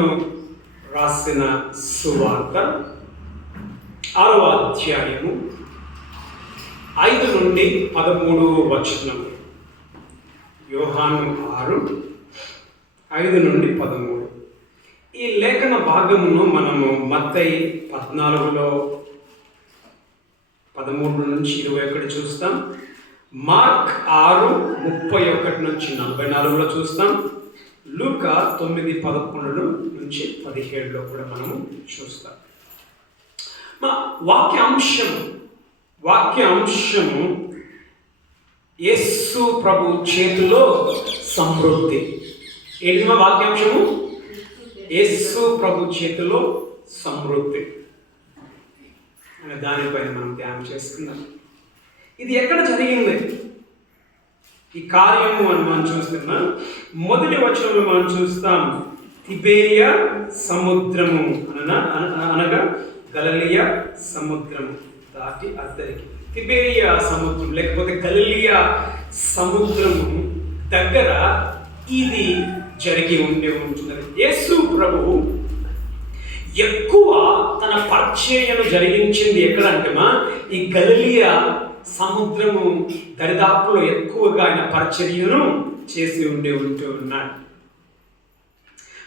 యోహాను రాసిన సువార్త 6వ అధ్యాయము 5 నుండి 13 వచనం. యోహాను 6:5 నుండి 13. ఈ లేఖన భాగమును మనము మత్తయి 14లో 13 నుంచి 21 చూస్తాం. మార్క్ 6:31 నుంచి 44లో చూస్తాం. లూకా 9:11 నుంచి 17లో కూడా మనము చూస్తాం. వాక్యాంశము యేసు ప్రభు చేతిలో సమృద్ధి. ఏంటి మా వాక్యాంశము? యేసు ప్రభు చేతిలో సమృద్ధి అనే దానిపైన మనం ధ్యానం చేసుకుందాం. ఇది ఎక్కడ జరిగింది ఈ కార్యము అని మనం చూస్తున్నాం. మొదటి వచనంలో మనం చూస్తాం, తిబేరియ సముద్రము అనగా గలిలయ సముద్రము దాటి అద్దరికి. తిబేరియ సముద్రం లేకపోతే గలిలయ సముద్రము దగ్గర ఇది జరిగి ఉంటుంది. యేసు ప్రభువు ఎక్కువ తన పరిచర్యను జరిగించింది ఎక్కడంటే ఈ గలిలయ సముద్రము దరిదాపులో ఎక్కువగా ఆయన పరిచర్యను చేసి ఉంటూ ఉన్నాడు.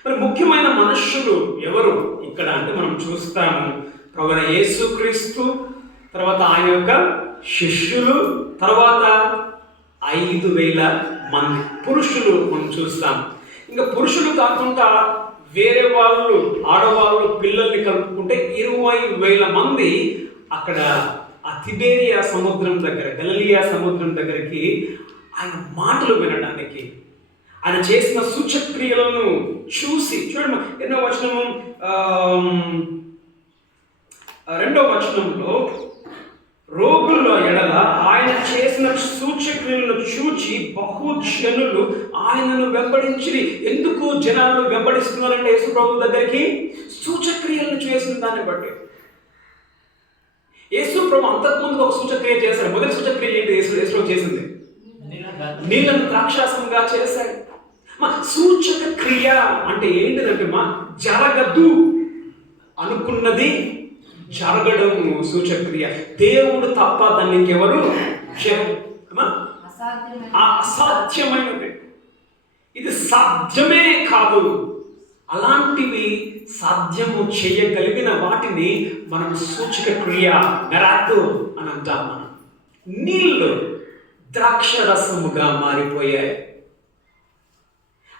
మరి ముఖ్యమైన మనుష్యులు ఎవరు ఇక్కడ అంటే మనం చూస్తాము, ప్రభువైన యేసుక్రీస్తు, తర్వాత ఆయన యొక్క శిష్యులు, తర్వాత 5,000 మంది పురుషులు మనం చూస్తాం. ఇంకా పురుషులు కాకుండా వేరే వాళ్ళు, ఆడవాళ్ళు, పిల్లల్ని కలుపుకుంటే 20,000 మంది అక్కడ ఆ తిబేరియా సముద్రం దగ్గర, గలిలయ సముద్రం దగ్గరికి ఆయన మాటలు వినడానికి, ఆయన చేసిన సూచక్రియలను చూసి చూడండి. ఎన్నో వచనము, 2వ వచనంలో, రోగుల ఎడల ఆయన చేసిన సూచక్రియలను చూచి బహుజనులు ఆయనను వెంబడించి. ఎందుకు జనాలు వెంబడిస్తున్నారంటే యేసు ప్రభు దగ్గరికి సూచక్రియలను చేసిన దాన్ని బట్టి. యేసు ప్రభు అంతకుముందు ఒక సూచక్రియ చేశాడు. మొదటి సూచక్రియ ఏంటి యేసు చేసింది? నీళ్లను ద్రాక్షాసంగా చేశాడు. సూచక క్రియ అంటే ఏంటిదంటే జరగదు అనుకున్నది జరగడం సూచక్రియ. దేవుడు తప్ప దాన్ని ఇంకెవరు అసాధ్యమైనది. ఇది సాధ్యమే కాదు. అలాంటివి సాధ్యము చేయగలిగిన వాటిని మనం సూచక క్రియ, మిరాకిల్ అని అంటాం. మనం నీళ్లు ద్రాక్షరసముగా మారిపోయాయి.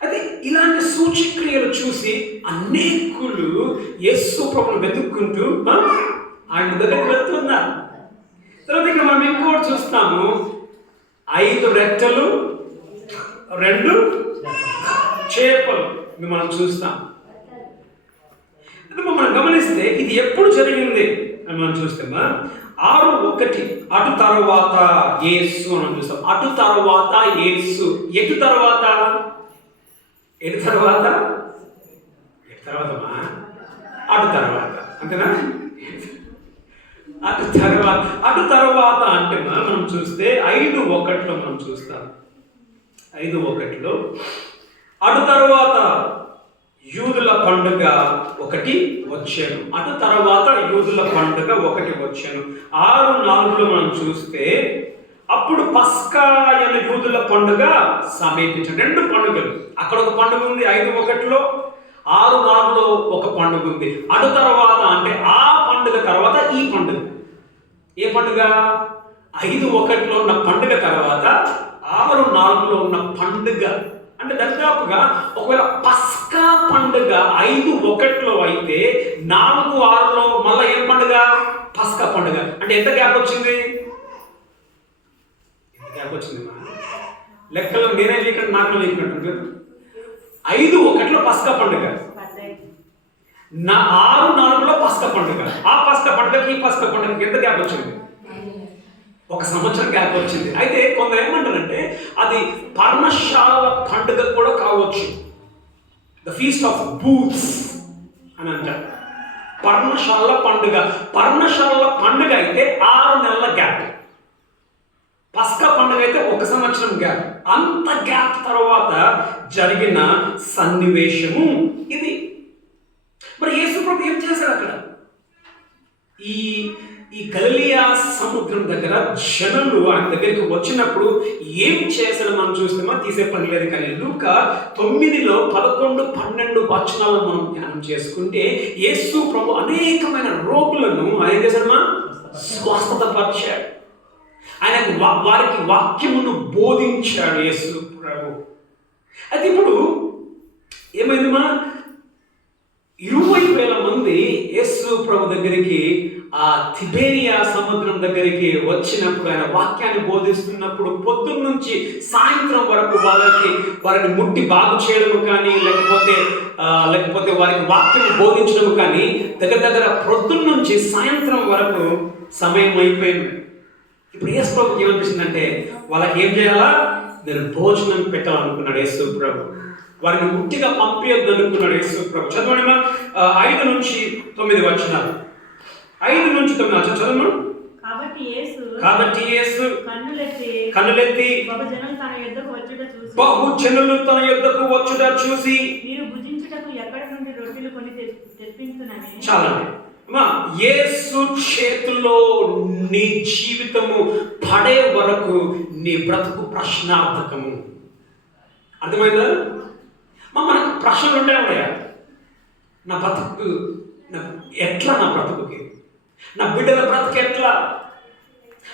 అది ఇలాంటి సూచక్రియలు చూసి అనేకులు యేసు ప్రభువును వెతుక్కుంటూ ఆయన దగ్గరికి వెళ్తున్నారు. తర్వాత ఇంకా మనం ఇంకోటి చూస్తాము, 5 రెట్టలు 2 చేపలు మనం చూస్తాం. మనం గమనిస్తే ఇది ఎప్పుడు జరిగింది అని మనం చూస్తామా, 6:1 అటు తరువాత యేసు అని చూస్తాం. అటు తరువాత యేసు. ఎటు తర్వాత అటు తర్వాత అంతేనా? అటు తర్వాత అంటే మనం చూస్తే 5:1 మనం చూస్తాం. 5:1 అటు తరువాత యూదుల పండుగ ఒకటి వచ్చాను. అటు తర్వాత యూదుల పండుగ ఒకటి వచ్చాను. 6:4 మనం చూస్తే అప్పుడు పస్కా అయిన యూదుల పండుగ సమీపించాడు. 2 పండుగలు. అక్కడ ఒక పండుగ ఉంది 5:1, 6:4 ఒక పండుగ ఉంది. అటు తర్వాత అంటే ఆ పండుగ తర్వాత ఈ పండుగ. ఏ పండుగ? 5:1 ఉన్న పండుగ తర్వాత 6:4 ఉన్న పండుగ. అంటే దాదాపుగా ఒకవేళ పస్కా పండుగ 5:1 అయితే 4:6 మళ్ళీ ఏం పండుగ? పస్కా పండుగ. అంటే ఎంత గ్యాప్ వచ్చింది? లెక్కలో నేనే వీకంటే నాకు వీకంటు. 5:1 పస్కా పండుగ, 6:4 పస్కా పండుగ. ఆ పస్కా పండుగకి ఈ పస్కా పండుగకి ఎంత గ్యాప్ వచ్చింది? 1 సంవత్సరం గ్యాప్ వచ్చింది. అయితే కొందరు ఏమంటారంటే అది పర్ణశాల పండుగ కూడా కావచ్చు, ద ఫీస్ట్ ఆఫ్ బూత్స్ అని అంటారు. పర్ణశాల పండుగ. పర్ణశాల పండుగ అయితే 6 నెలల గ్యాప్. పస్కా పండుగ అయితే 1 సంవత్సరం గ్యాప్. అంత గ్యాప్ తర్వాత జరిగిన సన్నివేశము ఇది. సముద్రం దగ్గర జనులు ఆయన దగ్గరికి వచ్చినప్పుడు ఏం చేసిన మనం చూస్తామో తీసే పని లేదు. కానీ లూకా 9లో 11, 12 వచనాలను మనం ధ్యానం చేసుకుంటే యేసు ప్రభు అనేకమైన రోగులను ఆయన చేశాడమ్మా స్వస్థతపరిచాడు. ఆయన వారికి వాక్యమును బోధించాడు యేసు ప్రభు. అయితే ఇప్పుడు ఏమైందమ్మా, 20,000 మంది యేసు ప్రభు దగ్గరికి ఆ తిబేరియా సముద్రం దగ్గరికి వచ్చినప్పుడు ఆయన వాక్యాన్ని బోధిస్తున్నప్పుడు పొద్దున్న నుంచి సాయంత్రం వరకు వారిని ముట్టి బాగు చేయడము కానీ లేకపోతే వారికి వాక్యం బోధించడం కానీ దగ్గర పొద్దున్న నుంచి సాయంత్రం వరకు సమయం అయిపోయింది. ఇప్పుడు యేసు ప్రభుకి ఏమనిపిస్తుందంటే వాళ్ళకి ఏం చేయాలా, నేను భోజనం పెట్టాలనుకున్నాడు యేసు ప్రభు. వారిని ముట్టిగా పంపించద్దు అనుకున్నాడు యేసు ప్రభు. చదవండి 5 నుంచి 9 వచనాలు. 5 నుంచి 9 వచనాలు చదవమా. కాబట్టి యేసు కన్నులెత్తి బహుజనులు తన యొద్దకు వచ్చుట చూసి చాలండి యేసు చేతుల్లో నీ జీవితము పడే వరకు నీ బ్రతుకు ప్రశ్నార్థకము. అర్థమైందా? మనకు ప్రశ్నలు ఉంటాయా? నా బ్రతుకు ఎట్లా, నా బ్రతుకుకి నా బిడ్డల బ్రతుకు ఎట్లా,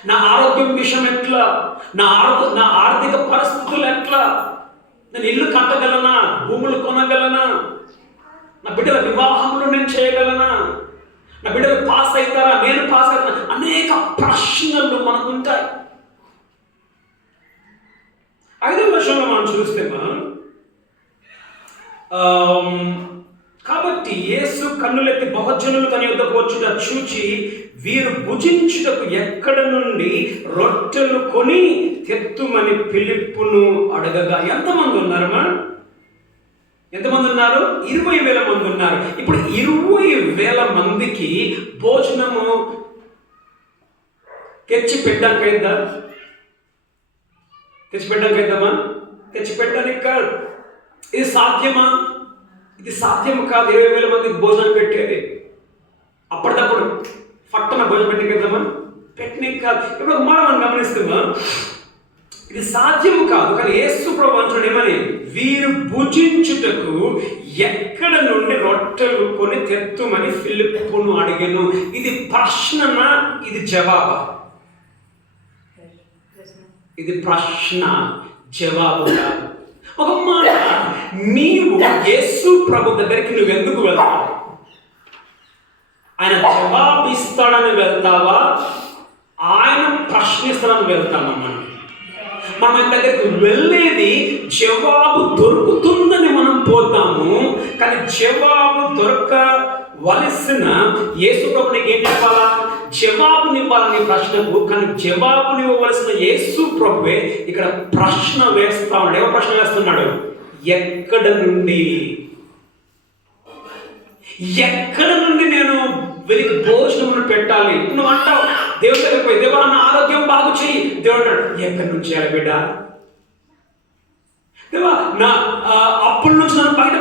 నా ఆరోగ్యం విషయం ఎట్లా, నా ఆర్థిక పరిస్థితులు ఎట్లా, నేను ఇల్లు కట్టగలనా, భూములు కొనగలనా, నా బిడ్డల వివాహంలో నేను చేయగలనా, నా బిడ్డలు పాస్ అవుతారా, నేను పాస్ అవుతారా, అనేక ప్రశ్నలు మనకుంటాయి. 5వ వచనంలో మనం చూస్తే కాబట్టి యేసు కన్నులెత్తి బహుజనులు తన యొద్దకు వచ్చుట చూచి వీరు భుజించుటకు ఎక్కడ నుండి రొట్టెలు కొని తెత్తుమని ఫిలిప్పును అడగగా. ఎంతమంది ఉన్నారమ్మా? ఎంతమంది ఉన్నారు? 20,000 మంది ఉన్నారు. ఇప్పుడు 20,000 మందికి భోజనము తెచ్చి పెట్టడానికి అయిద్దా? తెచ్చి పెట్టడానికి కాదు. ఇది సాధ్యమా? ఇది సాధ్యం కాదు. 20,000 మందికి భోజనం పెట్టేది అప్పటికప్పుడు పట్టణ భోజనం పెట్టికేద్దామా? పెట్టినకి కాదు. ఇప్పుడు ఒక మాట మనం గమనిస్తున్నా, ఇది సాధ్యము కాదు. కానీ యేసు ప్రభు అంటాడు ఏమని, వీరు భుజించుటకు ఎక్కడ నుండి రొట్టెలు కొని తెత్తుమని ఫిలిప్పును అడిగాను. ఇది ప్రశ్ననా, ఇది జవాబా? ఇది ప్రశ్న, జవాబు కాదు. ఒక మాట, నీవు యేసు ప్రభు దగ్గరికి నువ్వు ఎందుకు వెళ్తావు? ఆయన జవాబిస్తాడని వెళ్తావా, ఆయన ప్రశ్నిస్తాడని వెళ్తామా? మనం ఆయన దగ్గరికి వెళ్ళేది జవాబు దొరుకుతుందని మనం పోతాము. కానీ జవాబు దొరకవలసిన యేసు ప్రభు నీకు ఏం చెప్పాలా? జవాబునివ్వాలని ప్రశ్నకు. కానీ జవాబునివ్వవలసిన యేసు ప్రభువే ఇక్కడ ప్రశ్న వేస్తా ఉన్నాడు. ఏమో ప్రశ్న వేస్తున్నాడు? ఎక్కడ నుండి నేను వీరికి భోజనమును పెట్టాలి? నువ్వు అంటావు దేవుడి దగ్గరికి పోయి, దేవా నా ఆరోగ్యం బాగు చెయ్యి. దేవుడు అంటాడు, ఎక్కడి నుంచి చేయాలి బిడ్డ? దేవా నా అప్పుల నుంచి నన్ను బయట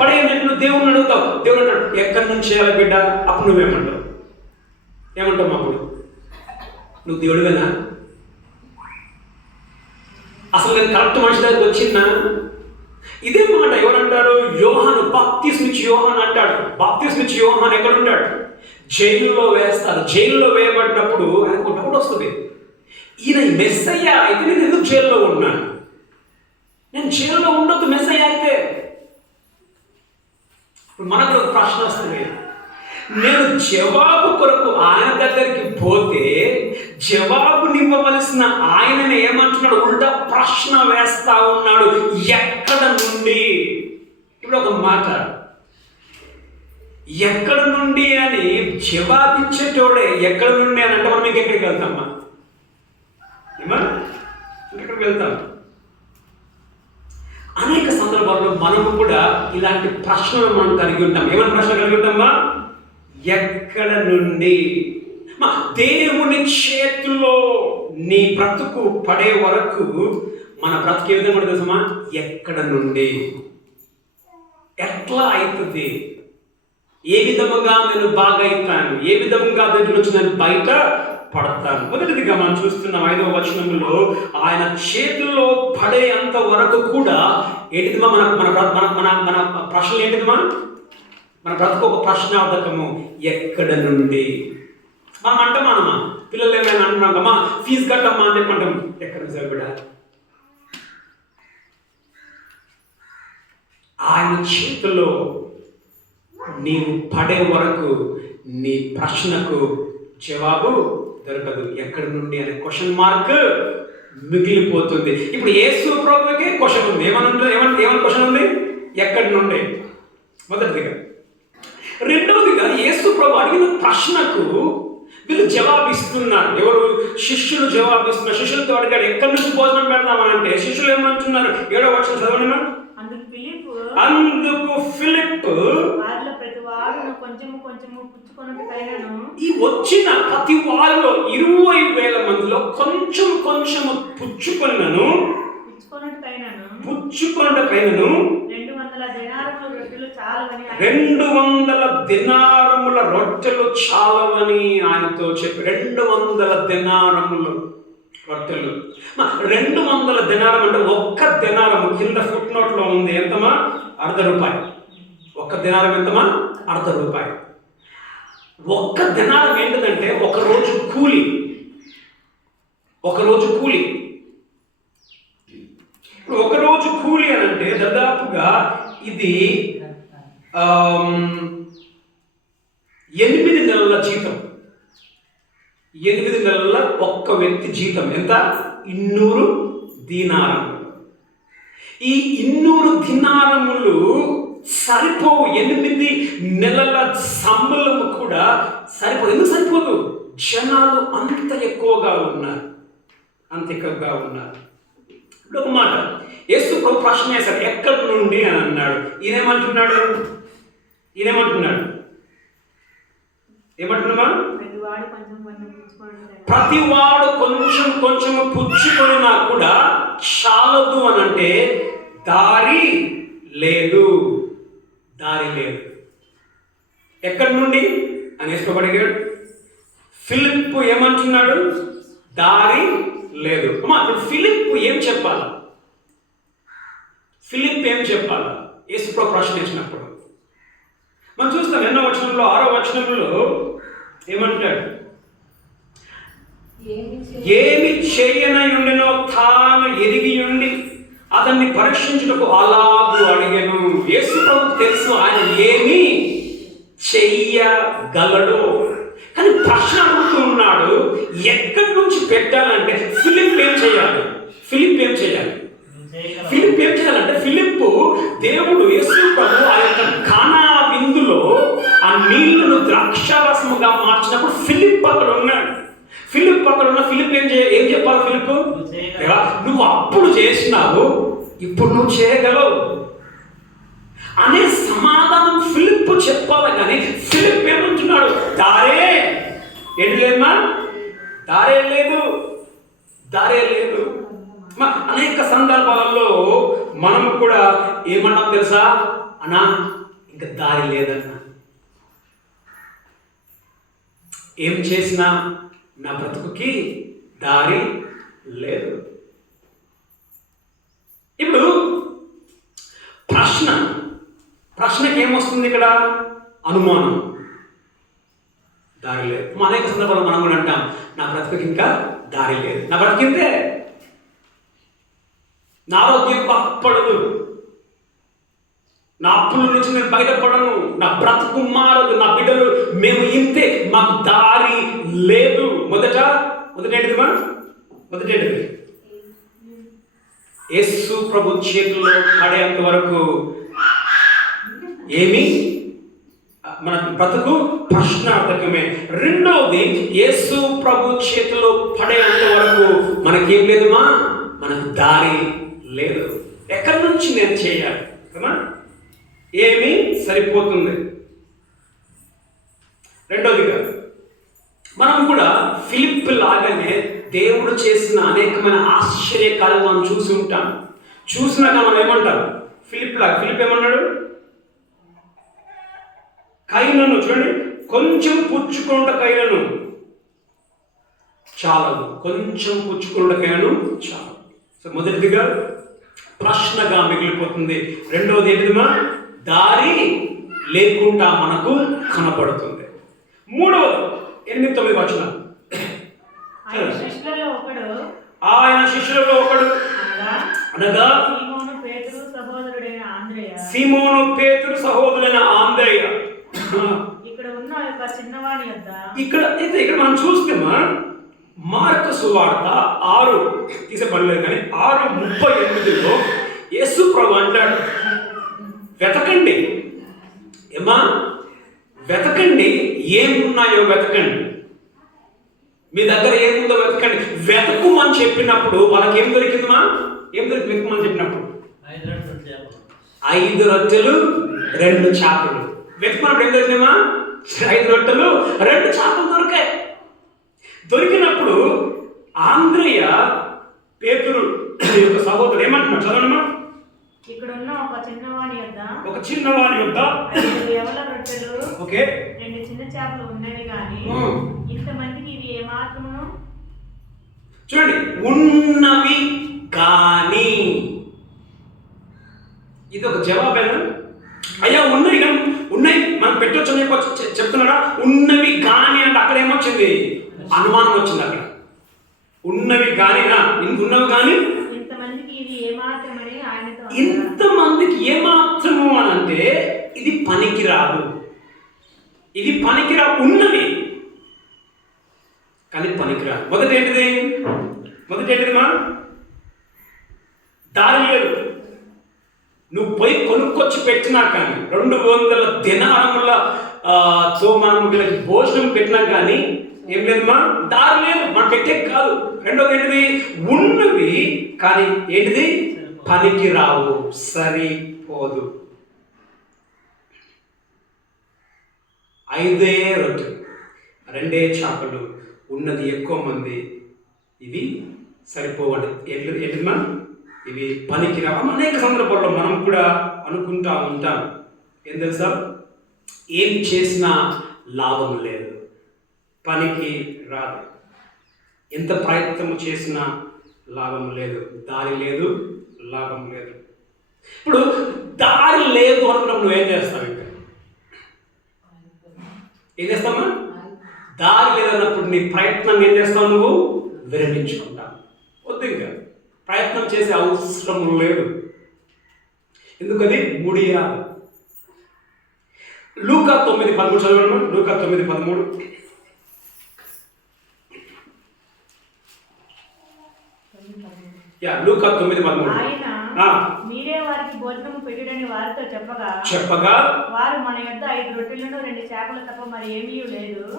పడేయని నువ్వు దేవుడిని అడుగుతావు. దేవుడు అంటాడు, ఎక్కడి నుంచి చేయాలి బిడ్డ? అప్పుడు నువ్వేమంటావు? ఏమంటావు? అప్పుడు నువ్వు దేవుడివేనా? అసలు నేను కరెక్ట్ మనిషి దగ్గరికి వచ్చిందా? ఇదే మాట ఎవరంటారు? యోహాను, బాప్తిస్మిచ్చి యోహాన్ అంటాడు. బాప్తిస్మిచ్చి యోహాన్ ఎక్కడ ఉంటాడు? జైలులో వేస్తారు. జైల్లో వేయబడినప్పుడు ఆయనకు డౌట్ వస్తుంది, ఈయన మెస్సయ్య అయితే నేను ఎందుకు జైల్లో ఉన్నాను? నేను జైల్లో ఉండొద్దు మెస్సయ్య అయితే. ఇప్పుడు మనకు ఒక ప్రశ్న వస్తుంది, నేను జవాబు కొరకు ఆయన దగ్గరికి పోతే జవాబునివ్వవలసిన ఆయనని ఏమంటున్నాడు? ఉల్టా ప్రశ్న వేస్తా ఉన్నాడు, ఎక్కడ నుండి? ఇప్పుడు ఒక మాట, ఎక్కడ నుండి అని జవాబిచ్చేటోడే ఎక్కడ నుండి అని అంటే మనం ఇంకెక్కడికి వెళ్తామా? ఎక్కడికి వెళ్తాం? అనేక సందర్భాల్లో మనము కూడా ఇలాంటి ప్రశ్నలు మనం కలిగి ఉంటాం. ఏమైనా ప్రశ్న కలిగి ఉంటామా? ఎక్కడ నుండి? దేవుని చేతిలో నీ బ్రతుకు పడే వరకు మన బ్రతుకు ఏ విధంగా తెలుసమ్మా? ఎక్కడ నుండి, ఎట్లా అవుతుంది, ఏ విధముగా నేను బాగా అవుతాను, ఏ విధంగా దగ్గర వచ్చి నేను బయట పడతాను. మొదటిదిగా మనం చూస్తున్నాం 5వ వచనంలో ఆయన చేతుల్లో పడేంత వరకు కూడా ఏంటిదిమా మన మన మన మన మన ప్రశ్నలు ఏంటిదిమా? మన బ్రతుకు ఒక ప్రశ్నార్థకము. ఎక్కడ నుండి మనం అంటామా? పిల్లలు ఏమైనా అంటున్నాం అమ్మా ఫీజు కట్టమ్మా అని చెప్పంటాం. ఎక్కడ నుంచి బిడ్డ? ఆయన చేతిలో నీవు పడే వరకు నీ ప్రశ్నకు జవాబు దొరకదు. ఎక్కడి నుండి అనే క్వశ్చన్ మార్క్ మిగిలిపోతుంది. ఇప్పుడు యేసు ప్రభువుకి క్వశ్చన్ ఉంది. ఏమని క్వశ్చన్ ఉంది? ఎక్కడి నుండి? మొదటిదిగా. రెండవదిగా యేసు ప్రభు అడిగిన ప్రశ్నకు వీళ్ళు జవాబిస్తున్నారు. ఎవరు? శిష్యులు జవాబిస్తున్నారు. శిష్యులతో అడిగాడు ఎక్కడి నుంచి భోజనం పెడతామని అంటే శిష్యులు ఏమంటున్నారు? 7వ వచనం చదవండి. అందుకు ఫిలిప్ ఈ వచ్చిన ప్రతి వారిలో 20,000 మందిలో కొంచెం కొంచెము పుచ్చుకొనను 200 దినారముల రొట్టెలు చాలవని ఆయనతో చెప్పి 200 దినారములు రొట్టెలు. 200 దినారం అంటే ఒక్క దినారము కింద ఫుట్ నోట్ లో ఉంది. ఎంతమా? ₹1/2. ఒక్క దినారం ఎంతమా? ₹1/2. ఒక్క దినారం ఏంటిదంటే ఒక రోజు కూలి. ఇప్పుడు ఒక రోజు కూలి అని అంటే దాదాపుగా ఇది 8 నెలల జీతం. 8 నెలల ఒక్క వ్యక్తి జీతం ఎంత? 200 దీనారం. ఈ 200 దీనారములు సరిపోవు. 8 నెలల సంబళము కూడా సరిపోదు. ఎందుకు సరిపోదు? జనాలు అంత ఎక్కువగా ఉన్నారు. ఇప్పుడు ఒక మాట యేసు ప్రభు ప్రశ్న వేశారు ఎక్కడి నుండి అని అన్నాడు. ఈయనేమంటున్నాడు? ఏమంటున్నామా? ప్రతివాడు కొంచెం కొంచెం పుచ్చుకొనినా కూడా చాలదు అని అంటే దారి లేదు. ఎక్కడి నుండి అని వేసుకోబడిగాడు. ఫిలిప్ ఏమంటున్నాడు? దారి లేదు. అప్పుడు ఫిలిప్ ఏం చెప్పాలి? యేసు ప్రభు ప్రశ్న వేసినప్పుడు మనం చూస్తాం. 8వ వచనంలో 6వ వచనంలో ఏమంటాడు? ఏమి చేయనై ఉండెనో తాను ఎరిగి ఉండి అతన్ని పరీక్షించుటకు అలాగూ అడిగాను. యేసు ప్రభుకు తెలుసు ఆయన ఏమి చెయ్యగలడు. కానీ ప్రశ్న అడుగుతూ ఉన్నాడు ఎక్కడి నుంచి పెట్టాలంటే ఫిలిప్ ఏం చేయాలి? ఫిలిప్ దేవుడు యేసు ప్రభు ఆ యొక్క కానా విందులో ఆ నీళ్లను ద్రాక్షారసముగా మార్చినప్పుడు ఫిలిప్ అక్కడ ఉన్నాడు. ఫిలిప్ ఏం చెప్పాలి? ఫిలిప్ నువ్వు అప్పుడు చేసినావు, ఇప్పుడు నువ్వు చేయగలవు అనే సమాధానం ఫిలిప్ చెప్పాలి. కానీ ఫిలిప్ ఏమంటున్నాడు? దారే లేదు. అనేక సందర్భాలలో మనం కూడా ఏమన్నాం తెలుసా? అన్నా ఇంకా దారి లేదన్నా. ఏం చేసినా నా బ్రతుకుకి దారి లేదు. ఇప్పుడు ప్రశ్నకి ఏమొస్తుంది ఇక్కడ? అనుమానం. దారి లేదు. అనేక సందర్భాలు మనం కూడా అంటాం నా బ్రతుకుకి ఇంకా దారి లేదు, నా బ్రతికింతే, నా ఆరోగ్యం బాగుపడదు, నా అప్పుల నుంచి నేను బయటపడను, నా బ్రతుకు మారదు, నా బిడ్డలు మేము ఇంతే, మాకు దారి లేదు. మొదటేంటిది యేసు ప్రభు చేతుల్లో పడేంత వరకు ఏమి మన బ్రతుకు ప్రశ్నార్థకమే. రెండవది యేసు ప్రభు చేతిలో పడేంత వరకు మనకేం లేదుమా? మనకు దారి లేదు. ఎక్కడి నుంచి నేను చేయాలి కదా? ఏమి సరిపోతుంది. రెండవదిగా మనం కూడా ఫిలిప్ లాగానే దేవుడు చేసిన అనేకమైన ఆశ్చర్యకాలను మనం చూసి ఉంటాం. చూసినాక మనం ఏమంటాం? ఫిలిప్ ఏమన్నాడు? కైనను చూడండి, కొంచెం పుచ్చుకుంట కైనను చాలదు, కొంచెం పుచ్చుకున్నకైనా చాలు. సో మొదటిదిగా ప్రశ్నగా మిగిలిపోతుంది. రెండవది ఏంటిదిమా? దారి లేకుండా మనకు కనపడుతుంది. మూడవది 8-9 వచనాలు. ఆయన శిష్యులలో ఒకడు అనగా సీమోను పేతురు సహోదరుడైన ఆంద్రేయ. ఇక్కడ మనం చూస్తేమా మార్కు సువార్త 6 తీసేపడలేదు కానీ 6:38లో యేసు ప్రభు అంటాడు, వెతకండి ఏమా, వెతకండి, ఏమున్నాయో వెతకండి, మీ దగ్గర ఏముందో వెతకండి. వెతకుమని చెప్పినప్పుడు వాళ్ళకి ఏం దొరికిందమ్మా? ఏం దొరికి వెతకమని చెప్పినప్పుడు 5 రొట్టెలు 2 చేపలు. వెతుకున్నప్పుడు ఏం దొరికిందమ్మా? 5 రొట్టెలు 2 చేపలు దొరికాయి. దొరికినప్పుడు ఆంద్రేయ పేతురు యొక్క సహోదరుడు ఏమంటున్నాడు చదవమ్మా? ఇక్కడ ఉన్న ఒక చిన్నవాని యొద్ద 5 యవల రొట్టెలు, ఓకే, 2 చిన్న చేపలు ఉన్నవి కానీ ఇంతమందికి ఇవి ఏమాత్రము. చూడండి, ఉన్నవి కానీ. ఇది ఒక జవాబేనా? అయ్యా ఉన్నాయి కానీ ఉన్నాయి మనం పెట్టొచ్చు చెప్తున్నాడా? ఉన్నవి కానీ అంటే అక్కడ ఏమొచ్చింది? అనుమానం వచ్చింది. అక్కడ ఉన్నవి కానీ, ఉన్నవి కానీ ఇంతమందికి ఏమాత్రము అని అంటే ఇది పనికిరాదు, ఇది పనికిరా. ఉన్నవి కానీ పనికిరాదు. మొదటి ఏంటిదిమా? దారి లేదు. నువ్వు పోయి కొనుక్కొచ్చి పెట్టినా కానీ 200 దినారములతో మనం వీళ్ళకి భోజనం పెట్టినా కానీ ఏం లేదమ్మా? దారి లేదు, మనం పెట్టే కాదు. రెండోది ఏంటిది? ఉన్నవి కానీ ఏంటిది? పనికిరావు, సరిపోదు. 5 రొట్టెలు 2 చేపలు, ఉన్నది ఎక్కువ మంది, ఇవి సరిపోవండి. ఏంటిదమ్మా? ఇవి పనికిరావు. అనేక సందర్భాల్లో మనం కూడా అనుకుంటా ఉంటాం, ఏం తెలుసా, ఏం చేసినా లాభం లేదు, పనికి రాదు, ఎంత ప్రయత్నం చేసినా లాభం లేదు, దారి లేదు, లాభం లేదు. ఇప్పుడు దారి లేదు అనుకున్నప్పుడు నువ్వేం చేస్తావు? ఇంకా ఏం చేస్తామా? దారి లేదన్నప్పుడు నీ ప్రయత్నం ఏం చేస్తావు? నువ్వు విరమించుకుంటావు. వద్దు, ఇంకా ప్రయత్నం చేసే అవసరం లేదు. ఎందుకది ముడియాలి. లూకా 9:13 చదవండి. లూకా 9:13. లూకా 9:13. మీరే వారికి భోజనం పెట్టుడని వారితో చెప్పగా వారు మన యొద్ద 5 రొట్టెలను 2 చేపలు తప్ప మరి ఏమీ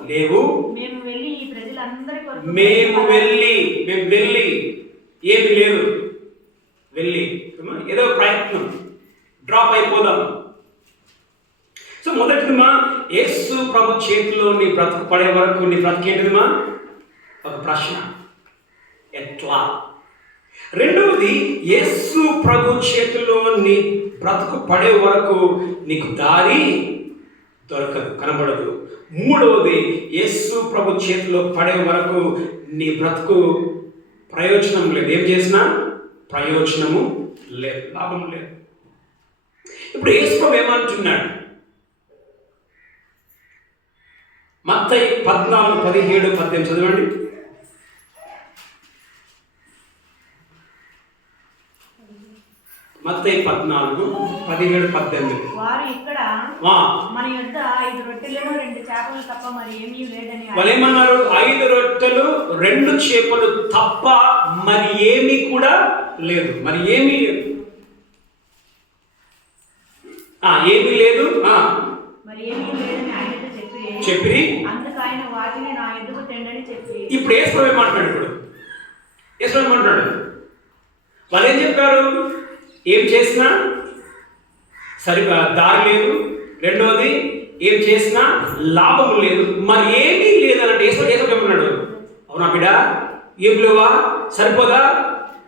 లేవు. మేము వెళ్ళి ఈ ప్రజలందరి కొరకు ఏమి లేదు, వెళ్ళి ఏదో ప్రయత్నం డ్రాప్ అయిపోదాం. సో మొదటిదిమా, యేసు ప్రభు చేతిలో నీ బ్రతుకు పడే వరకు నీ బ్రతికేంటిదిమా? ఒక ప్రశ్న, ఎట్లా? రెండవది, యేసు ప్రభు చేతిలో నీ బ్రతుకు పడే వరకు నీకు దారి దొరకదు, కనబడదు. మూడవది, యేసు ప్రభు చేతిలో పడే వరకు నీ బ్రతుకు ప్రయోజనం లేదు, ఏం చేసినా ప్రయోజనము లేదు, లాభం లేదు. ఇప్పుడు యేసు ప్రభు ఏమంటున్నాడు? మత్తయి 14:17-18 చదవండి. మత్తయి 14:17-18. వారు ఇక్కడ మన యొద్ద 5 రొట్టెలను 2 చేపలు తప్ప మరి ఏమీ లేదని. వాళ్ళు ఏమన్నారు? 5 రొట్టెలు 2 చేపలు తప్ప మరి ఏమీ కూడా లేదు. మరి ఏమీ లేదు, ఏమీ లేదు. మరి ఏమీ లేదని ఆయనతో చెప్పి అందుకు ఆయన వాటిని నా ఎదుగు తెండని చెప్పి. ఇప్పుడు యేసు ఏమంటున్నాడు? వాళ్ళు ఏం చెప్పారు? ఏం చేసినా సరిగా దారి లేదు, రెండవది ఏం చేసినా లాభం లేదు, మరి ఏమీ లేదనంటే యేసు ఏమన్నాడు? అవునా బిడ్డ, ఏం లేవా, సరిపోదా,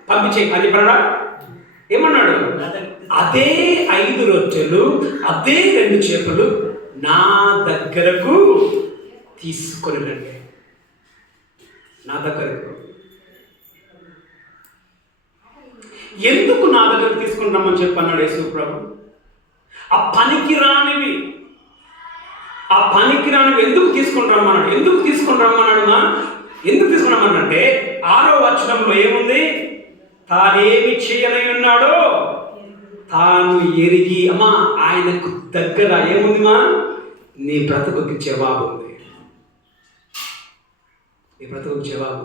పంపించేయి అని చెప్పాడా? ఏమన్నాడు? అదే 5 రొట్టెలు అదే 2 చేపలు నా దగ్గరకు తీసుకొని రండి. నా దగ్గరకు రా. ఎందుకు నా దగ్గర తీసుకుని రమ్మని చెప్పన్నాడు యేసు ప్రభు? ఆ పనికి రానివి ఎందుకు తీసుకుని రమ్మన్నాడు? ఎందుకు తీసుకుని రమ్మన్నాడంటే 6వ వచనంలో ఏముంది? తానేమి చేయనై ఉన్నాడో తాను ఎరిగి. అమ్మా, ఆయనకు దగ్గర ఏముంది మా? నీ బ్రతుకుకి జవాబు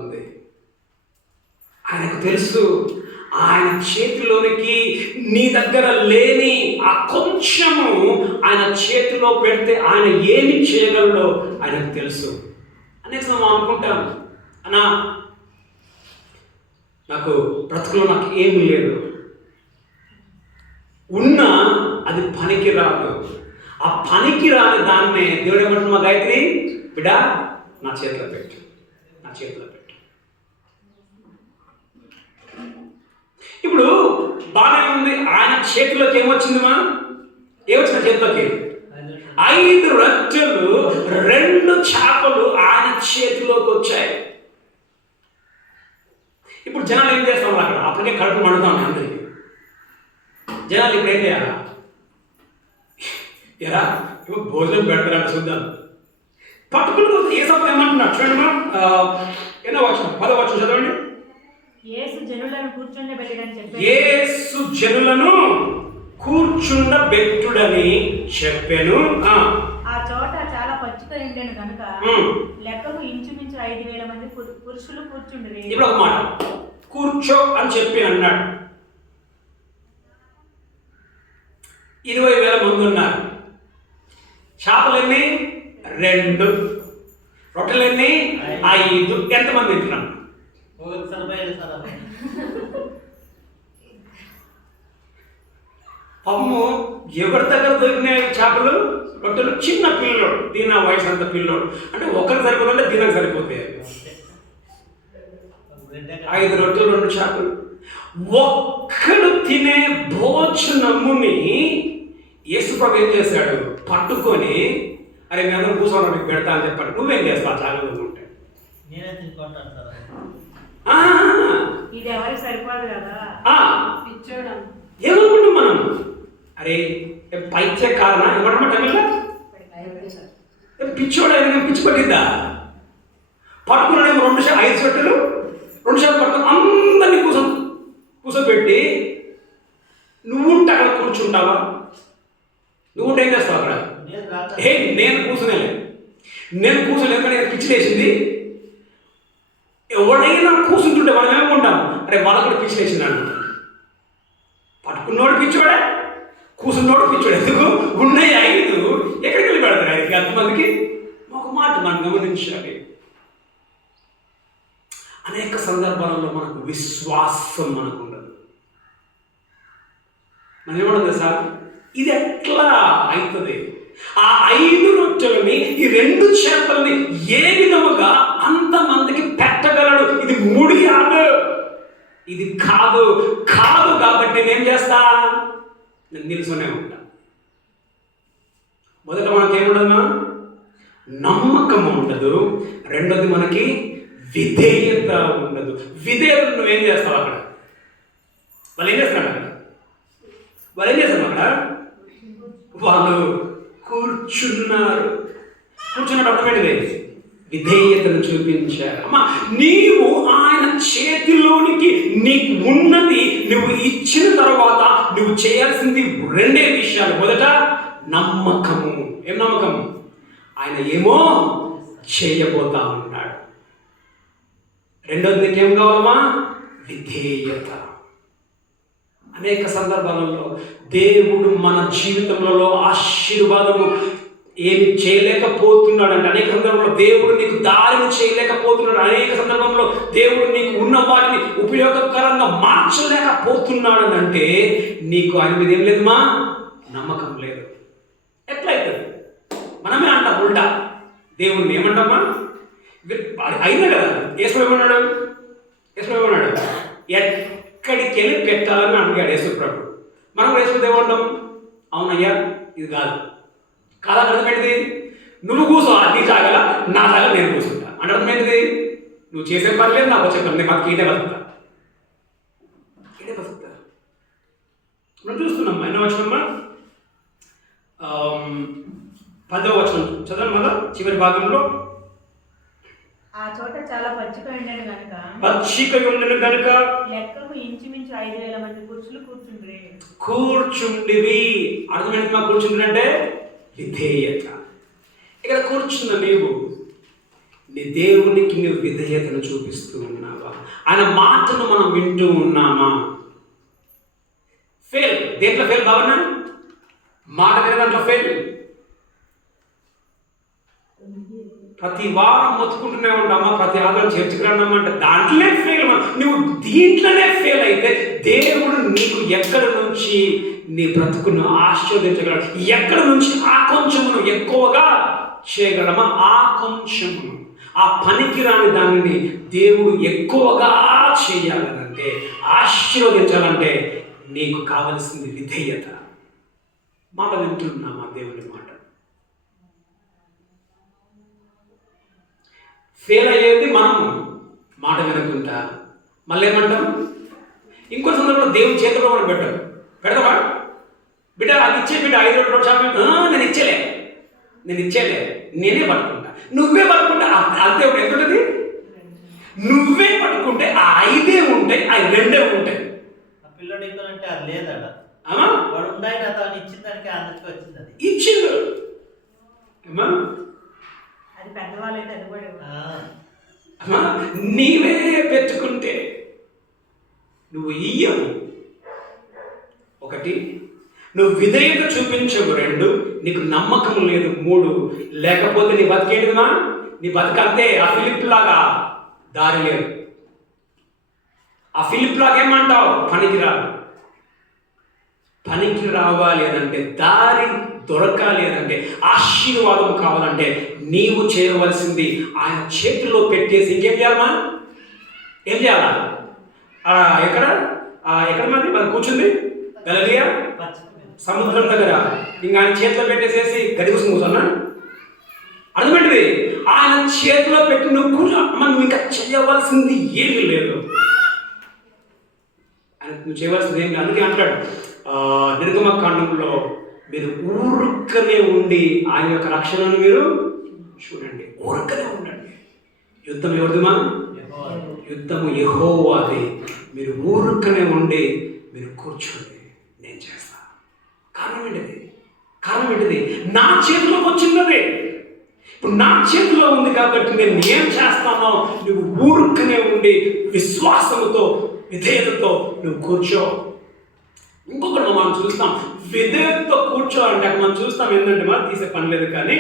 ఉంది. ఆయనకు తెలుసు. ఆయన చేతిలోనికి నీ దగ్గర లేని ఆ కొంచెము ఆయన చేతిలో పెడితే ఆయన ఏమి చేయగలడో ఆయనకు తెలుసు. అనేక మనం అనుకుంటాం, అన్నా నాకు బ్రతుకులో నాకు ఏమి లేదు, ఉన్నా అది పనికి రాదు. ఆ పనికి రాని దాన్నే దేవుడు ఏమంటున్నా, గాయత్రి బిడ్డా నా చేతిలో పెట్టు. ఇప్పుడు బాగానే ఉంది. ఆయన చేతిలోకి ఏమొచ్చిందిమా? ఏమొచ్చిన చేతిలోకి? 5 రొట్టెలు 2 చేపలు ఆయన చేతిలోకి వచ్చాయి. ఇప్పుడు జనాలు ఏం చేస్తాం? అక్కడ అప్పటికే కడుపు మండుతాం అందరికి. జనాలు ఇప్పుడు ఏం చేయాలా? ఎలా ఇప్పుడు భోజనం పెడతారంట చూద్దాం. పట్టుకుని ఏ సమయం ఏమంటున్నారు చూడండి. ఎన్నో వచ్చిన 10వ వచనం చదవండి. యేసు జనులను కూర్చుండబెట్టుడని చెప్పెను. ఆ చోట చాలా పచ్చిక ఉండెను కనుక లెక్కకు ఇంచుమించు 5,000 మంది పురుషులు కూర్చుండ్రి. ఇప్పుడు ఒక మాట, కూర్చో అని చెప్పి అన్నాడు. 20,000 మంది ఉన్నారు. చేపలన్నీ 2, రొట్టెలన్నీ 5. ఎంతమంది తింటున్నాం? పాపము ఎవరి దగ్గర దొరికినాయి చేపలు రొట్టెలు? చిన్న పిల్లోడు, దీని వయసు అంత పిల్లోడు. అంటే ఒకరికి సరిపోతుంటే దీనికి సరిపోతాయి. 5 రొట్టెలు 2 చేపలు. ఒక్కడు తినే భోజనముని యేసుప్రభు ఏం చేశాడు? పట్టుకొని, అరే మీ అందరూ కూర్చోవడం మీకు పెడతా అని చెప్పాడు. నువ్వేం చేస్తావు? చాలా ఉంటే ఇది ఎవరికి సరిపోదు కదా. ఏమనుకుంటాం మనం? అరే పైత్య కారణం ఏమన్నా తమిళ పిచ్చోడు ఏదైనా పిచ్చి పట్టిద్దా? పట్టుకున్నాడేమో 5 రొట్టెలు 2 చేపలు పట్టుకుని అందరినీ కూర్చోబెట్టి నువ్వుంటే అక్కడ కూర్చుంటావా? నువ్వుంటే ఏం చేస్తావు అక్కడ? నేను కూర్చునేలేదు ఎందుకంటే పిచ్చి లేచింది. ఎవడైనా కూర్చుంటుంటే మనం ఏమనుకుంటాం? అరే వాళ్ళకు కూడా పిచ్చి లేచింది. పట్టుకున్నోడు పిచ్చోడే, కూర్చున్నోడు పిచ్చోడు. ఎందుకు? ఉన్నాయి 5 ఎక్కడికి వెళ్ళి పెడతారు? 5కి అంతమందికి. ఒక మాట మనం గమనించాలి. అనేక సందర్భాలలో మనకు విశ్వాసం మనకు ఉండదు. మనం ఏమన్నది సార్, ఇది ఎట్లా అవుతుంది? ఆ 5 రొట్టెలని ఈ 2 చేపలని ఏ విధముగా అంతమందికి పెట్టగలడు? ఇది ముడియాడు, ఇది కాదు కాబట్టి నేనేం చేస్తా? నేను నిలుసునే ఉంటా. మొదట మనకేముండదు? నమ్మకం ఉండదు. రెండోది మనకి విధేయత ఉండదు. విధేయత నువ్వేం చేస్తావు అక్కడ? వాళ్ళు ఏం చేస్తారు అక్కడ? వాళ్ళు కూర్చున్నప్పుడు అర్థమైనది విధేయతను చూపించారు. అమ్మా, నీవు ఆయన చేతిలోనికి నీకు ఉన్నది నువ్వు ఇచ్చిన తర్వాత నువ్వు చేయాల్సింది 2 విషయాలు. మొదట నమ్మకము. ఏం నమ్మకము? ఆయన ఏమో చేయబోతా ఉన్నాడు. రెండోది నీకేం కావాలమ్మా? విధేయత. అనేక సందర్భాలలో దేవుడు మన జీవితంలో ఆశీర్వాదము ఏమి చేయలేకపోతున్నాడు అంటే, అనేక సందర్భంలో దేవుడు నీకు దారిని చేయలేకపోతున్నాడు. అనేక సందర్భంలో దేవుడు నీకు ఉన్న వాటిని ఉపయోగకరంగా మార్చలేకపోతున్నాడు అని అంటే నీకు ఆయన మీద ఏం లేదు మా? నమ్మకం లేదు. ఎట్లయితే మనమే అంటాం ఉల్టా. దేవుడిని ఏమంటామా? అయినా కదా యేసు ఏమన్నాడు? ఎక్కడికి వెళ్ళి పెట్టాలని అడిగాడు యేసు ప్రభు. మనం యేసు ఏమంటాం? అవునయ్యా ఇది కాదు. కాదని అర్థమైంది, నువ్వు కూర్చో నీ జాగల, నా జాగల నేను కూర్చుంటా అంటే అర్థమైంది. నువ్వు చేసే పని లేదు, నాకు వచ్చే పని లేదు, మాకు ఈడే బతుకుతా. మనం చూస్తున్నాం. ఎన్నో వచనమ్మా? 10వ వచనం చదవండి మళ్ళా, చివరి భాగంలో. ఆ చోట చాలా పచ్చిక ఉండేది కనుక లెక్కకు ఇంచుమించు 5,000 మంది పురుషులు కూర్చుండివి. అర్థమైంది మా కూర్చుండి అంటే విధేయత. ఇక్కడ కూర్చున్న నీవు నీ దేవునికి నువ్వు విధేయతను చూపిస్తూ ఉన్నావా? ఆయన మాటను మనం వింటూ ఉన్నామా? ఫెయిల్ దేంట్లో ఫెయిల్ బాబన్నా? మాట వినే దాంట్లో ఫెయిల్. ప్రతి వారం మొత్తుకుంటూనే ఉంటామా, ప్రతి ఆదివారం చర్చికి రండమ్మా అంటే దాంట్లోనే ఫెయిల్. నువ్వు దీంట్లోనే ఫెయిల్ అయితే దేవుడు నీకు ఎక్కడి నుంచి నీ బ్రతుకును ఆశీర్వదించగలడు? ఎక్కడి నుంచి ఆ కొంచెమును ఎక్కువగా చేయగలమా? ఆ కొంచెమును, ఆ పనికిరాని దానిని దేవుడు ఎక్కువగా చేయాలనంటే, ఆశీర్వదించాలంటే నీకు కావలసింది విధేయత. మాట వింటున్నామా దేవుని మాట? ఫెయిల్ అయ్యేది మనము మాట వినకుండా. మళ్ళీ ఏమంటాం? ఇంకో సందర్భంలో దేవుని చేతిలో మనం పెడతామా? బిడ్డ అది ఇచ్చే బిడ్డ 5 రూపాయలు నేను ఇచ్చేలే నేనే పట్టుకుంటా, నువ్వే పట్టుకుంటా. అంతే ఎంత ఉంటుంది? నువ్వే పట్టుకుంటే ఆ 5 ఉంటాయి, ఆ 2 ఉంటాయి. పిల్లడు ఇవ్వాలంటే అది లేదట. వాడు ఉండాయన అతను ఇచ్చిన దానికి అందరికి వచ్చింది. అది ఇచ్చిండు. అది పెద్దవాళ్ళైతే అది కూడా నీవే పెట్టుకుంటే నువ్వు ఇయ్యవు. 1 నువ్వు విధేయత చూపించవు. 2 నీకు నమ్మకం లేదు. 3 లేకపోతే నీ బతికేంటిదిమా? నీ బతుకంతే. ఆ ఫిలిప్ లాగా దారి లేదు. ఆ ఫిలిప్ లాగా ఏమంటావు? పనికి రావాలి అనంటే, దారి దొరకాలి అనంటే, ఆశీర్వాదం కావాలంటే నీవు చేయవలసింది ఆయన చేతిలో పెట్టేసి ఇంకేం చేయాలమ్మా? ఏం చేయాలా? ఎక్కడ మాది మనం కూర్చుంది గలిలయ సముద్రం దగ్గర. ఇంకా ఆయన చేతిలో పెట్టేసేసి గది కోసం కూర్చున్నా. అర్థమేంటిది? ఆయన చేతిలో పెట్టి నువ్వు కూర్చో. మనం ఇంకా చేయవలసింది ఏమీ లేదు. ఆయన నువ్వు చేయవలసింది ఏమి. అందుకే అంటాడు నిర్గమకాండంలో, మీరు ఊరుకనే ఉండి ఆయన యొక్క రక్షణను మీరు చూడండి. ఊరుకనే ఉండండి. యుద్ధం ఎవరిదిమా? యుద్ధము యెహోవాది. మీరు ఊరుకనే ఉండి మీరు కూర్చోండి, నేను చేస్తాను. కారణం ఏంటిది? నా చేతిలోకి వచ్చింది. ఇప్పుడు నా చేతిలో ఉంది కాబట్టి నేను ఏం చేస్తానో నువ్వు ఊరుకనే ఉండి విశ్వాసముతో, విధేయతతో నువ్వు కూర్చో. ఇంకొకటి మనం చూస్తాం, విధేయతతో కూర్చోవాలంటే మనం చూస్తాం ఏంటంటే మనం తీసే పని లేదు కానీ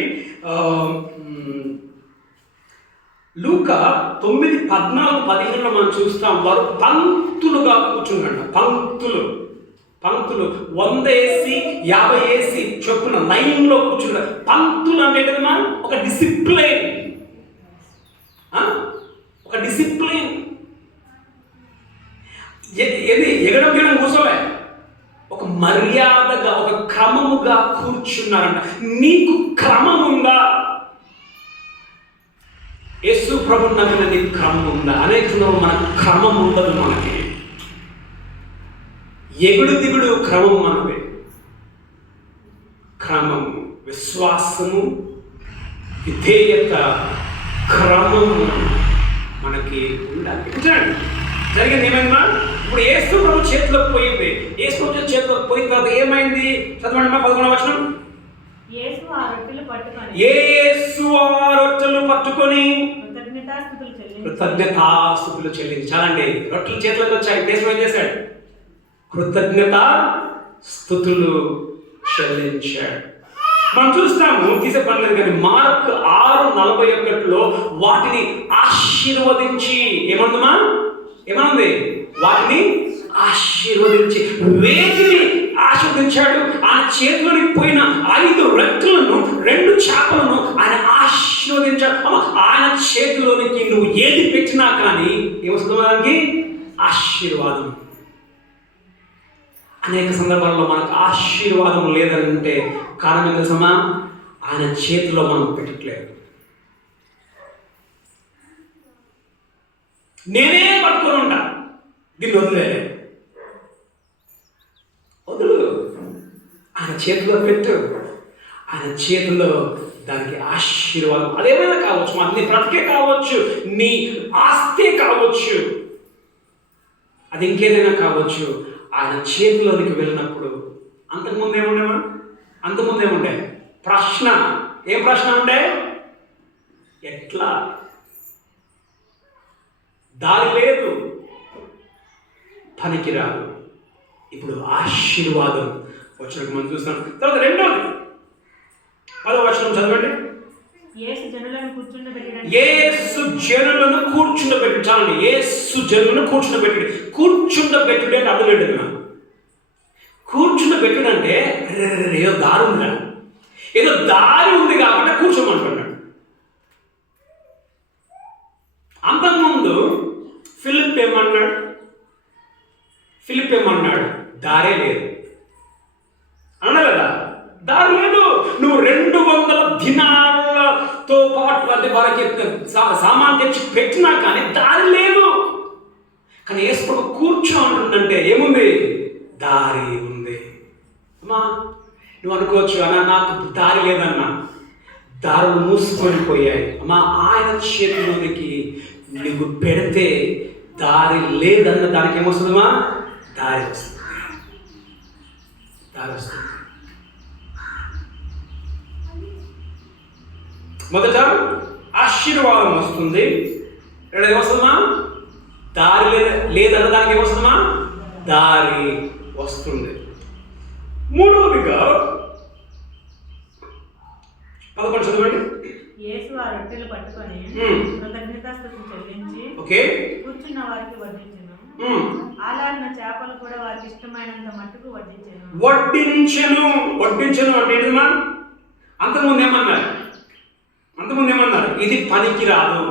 లూకా 9:14-15 మనం చూస్తాం. వారు పంక్తులుగా కూర్చున్నాడు. పంక్తులు 100 వేసి 50 వేసి చొప్పున లైన్లో కూర్చున్నాడు. పంక్తులు అంటే ఒక డిసిప్లైన్. ఎగడం కూర్చోలే, ఒక మర్యాదగా, ఒక క్రమముగా కూర్చున్నారంట. నీకు క్రమం ఉందా? యేసు ప్రభు నమ్మినది క్రమం ఉందా? అనేక సందర్భంలో మనకు క్రమం ఉండదు. మనకి ఎగుడు దిగుడు క్రమం మనది. క్రమము, విశ్వాసము, విధేయత, క్రమము మనకి ఉండాలి. జరిగింది ఏమైందా? ఇప్పుడు యేసు ప్రభు చేతిలోకి పోయింది. యేసు ప్రభు చేతిలోకి పోయిన తర్వాత ఏమైంది? చదవండి 11వ వచనం. యేసు ఆ రొట్టెలు పట్టుకొని కృతజ్ఞతాస్తుతులు చెల్లించాలండి. రొట్టెలు చేతిలోకి వచ్చాయి. యేసు ఏం చేశాడు? కృతజ్ఞతాస్తుతులు చెల్లించాడు. మనం చూస్తాము, తీసే పర్లేదు కానీ మార్క్ 6:41 వాటిని ఆశీర్వదించి ఏమనుంది? వాటిని ఆశీర్వదించి, వేటిని ఆశీర్వదించాడు? ఆయన చేతిలోకి పోయిన 5 రొట్టెలను 2 చేపలను ఆయన ఆశీర్వదించాడు. ఆయన చేతిలోనికి నువ్వు ఏది పెట్టినా కానీ ఏమొస్తుంది? దానికి ఆశీర్వాదం. అనేక సందర్భాల్లో మనకు ఆశీర్వాదం లేదంటే కారణం ఏం తెలుసమ్మా? ఆయన చేతిలో మనం పెట్టట్లేదు. నేనే పట్టుకొని ఉంటా, దీన్ని వదిలేదు. వదులు, ఆయన చేతిలో పెట్టు. ఆయన చేతిలో దానికి ఆశీర్వాదం, అదేమైనా కావచ్చు, నీ బ్రతికే కావచ్చు, నీ ఆస్తే కావచ్చు, అది ఇంకేదైనా కావచ్చు. ఆయన చేతిలోనికి వెళ్ళినప్పుడు అంతకుముందు ఏముండేవా? అంతకుముందు ఏముండే? ప్రశ్న. ఏం ప్రశ్న ఉండే? ఎట్లా? దారి లేదు, పనికిరాదు. ఇప్పుడు ఆశీర్వాదం వచ్చినట్టు మనం చూస్తాం. తర్వాత రెండోది 10వ వచనం చదవండి. యేసు జనులను కూర్చుండబెట్టి, యేసు జనులను కూర్చుండబెట్టి. చాలండి, యేసు జనులను కూర్చుండబెట్టి. కూర్చుండబెట్టుడు అంటే అర్థం ఏంటి? కూర్చుండబెట్టుడు అంటే ఏదో దారి ఉందిరా, ఏదో దారి ఉంది కాబట్టి కూర్చోమంటున్నాడు. అంతకుముందు ఫిలిప్ ఏమన్నాడు? దారే లేదు అన్నాడు కదా, దారి లేదు. నువ్వు 200 దినాలతో పాటు అంటే వాళ్ళకి సామాన్ తెచ్చి పెట్టినా కానీ దారి లేదు. కానీ యేసు కూర్చో అంటుందంటే ఏముంది? దారి ఉంది. అమ్మా, నువ్వు అనుకోవచ్చు, అన్నా నాకు దారి లేదన్నా, దారులు మూసుకొని పోయాయి. అమ్మా, ఆయన చేతిలోనికి నువ్వు పెడితే దారి లేదన్న దానికి ఏమొస్తుందమ్మా? దారి వస్తుంది. దారి వస్తుంది. మొదట ఆశీర్వాదం వస్తుంది. రెండోది ఏమొస్తుందమ్మా? దారి లేదన్న దానికి ఏమొస్తుందమ్మా? దారి వస్తుంది. మూడవదిగా 11 చదవండి. యేసు ఆ రొట్టెలు పట్టుకొని కృతజ్ఞతాస్తుతులు చెల్లించి కూర్చున్న వారికి వడ్డించెను. ఆలాడిన చేపలు కూడా వారికి ఇష్టమైనంత మట్టుకు వడ్డించెను అంటే ఏంటమ్మా? అంతకుముందు ఏమన్నారు? ఇది పనికిరాదు.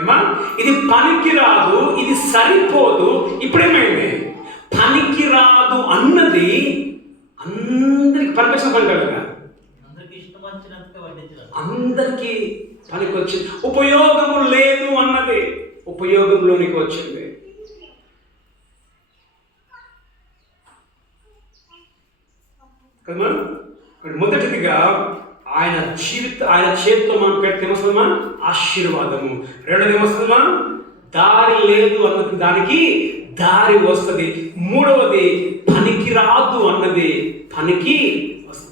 ఏమా? ఇది పనికిరాదు, ఇది సరిపోదు. ఇప్పుడేమైంది? పనికిరాదు అన్నది అందరికి పనికొచ్చిన పని కాదు కదా, అందరికీ పనికొచ్చింది. ఉపయోగము లేదు అన్నది ఉపయోగంలోనికి వచ్చింది. కదా, మొదటిదిగా ఆయన చేతిలో మనం పెడితే ఏమొస్తుందమ్మా? ఆశీర్వాదము. రెండోది ఏమొస్తుందమ్మా? దారి లేదు అన్నది దానికి దారి వస్తుంది. మూడవది పనికిరాదు అన్నది పనికి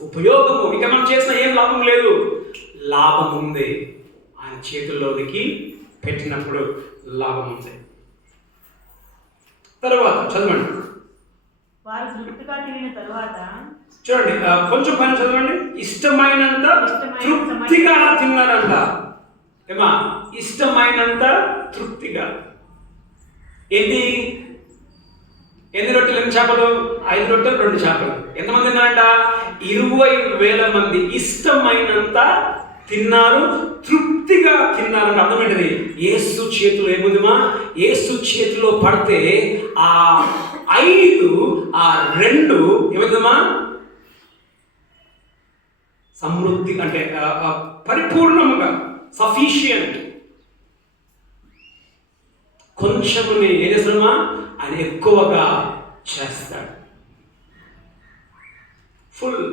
ఉపయోగము. ఇక మనం చేసిన ఏం లాభం లేదు, లాభం ఉంది. ఆయన చేతుల్లోనికి పెట్టినప్పుడు లాభం ఉంది. తర్వాత చదవండి. వారు తృప్తిగా తినిన తరువాత చూడండి, కొంచెం పైన చదవండి. ఇష్టమైనంత తృప్తిగా తిన్నారంట. ఏమా? ఇష్టమైనంత తృప్తిగా. ఎన్ని రొట్టెలు, ఎన్ని చేపలు? 5 రొట్టెలు 2 చేపలు. ఎంతమంది తిన్నారంట? 20,000 మంది ఇష్టమైనంత తిన్నారు, తృప్తిగా తిన్నారంట. అర్థం ఏంటిది? యేసు చేతిలో ఏముందిమా? యేసు చేతిలో పడితే ఆ 5 ఆ 2 ఏమవుతుందమ్మా? సమృద్ధి అంటే పరిపూర్ణముగా, సఫిషియంట్. కొంచెముని ఏం చేస్తాడమ్మా? ఆయన ఎక్కువగా చేస్తాడు. ఫుల్,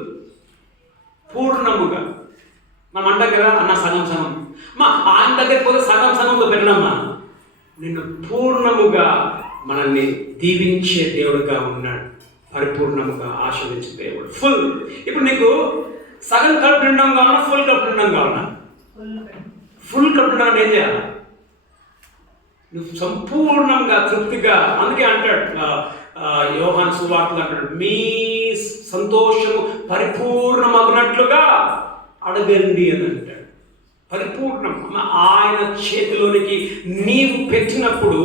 పూర్ణముగా. మనం అంటాం కదా, అన్న సగం. మా ఆయన దగ్గరికి పోతే సగంతో పెట్టడమ్మా. నిన్ను పూర్ణముగా మనల్ని దీవించే దేవుడుగా ఉన్నాడు, పరిపూర్ణముగా ఆశీర్వదించే దేవుడు. ఫుల్. ఇప్పుడు నీకు సగం కడుపు నిండడం కావాలా, ఫుల్ కడుపు నిండడం కావాలా? ఫుల్ కడుపు నిండడం ఏం చేయాలి? నువ్వు సంపూర్ణంగా తృప్తిగా. అందుకే అంటాడు యోహాను సువార్తలో అంటాడు, మీ సంతోషము పరిపూర్ణమగినట్లుగా అడగండి అని అంటాడు. పరిపూర్ణం. ఆయన చేతిలోనికి నీవు పెట్టినప్పుడు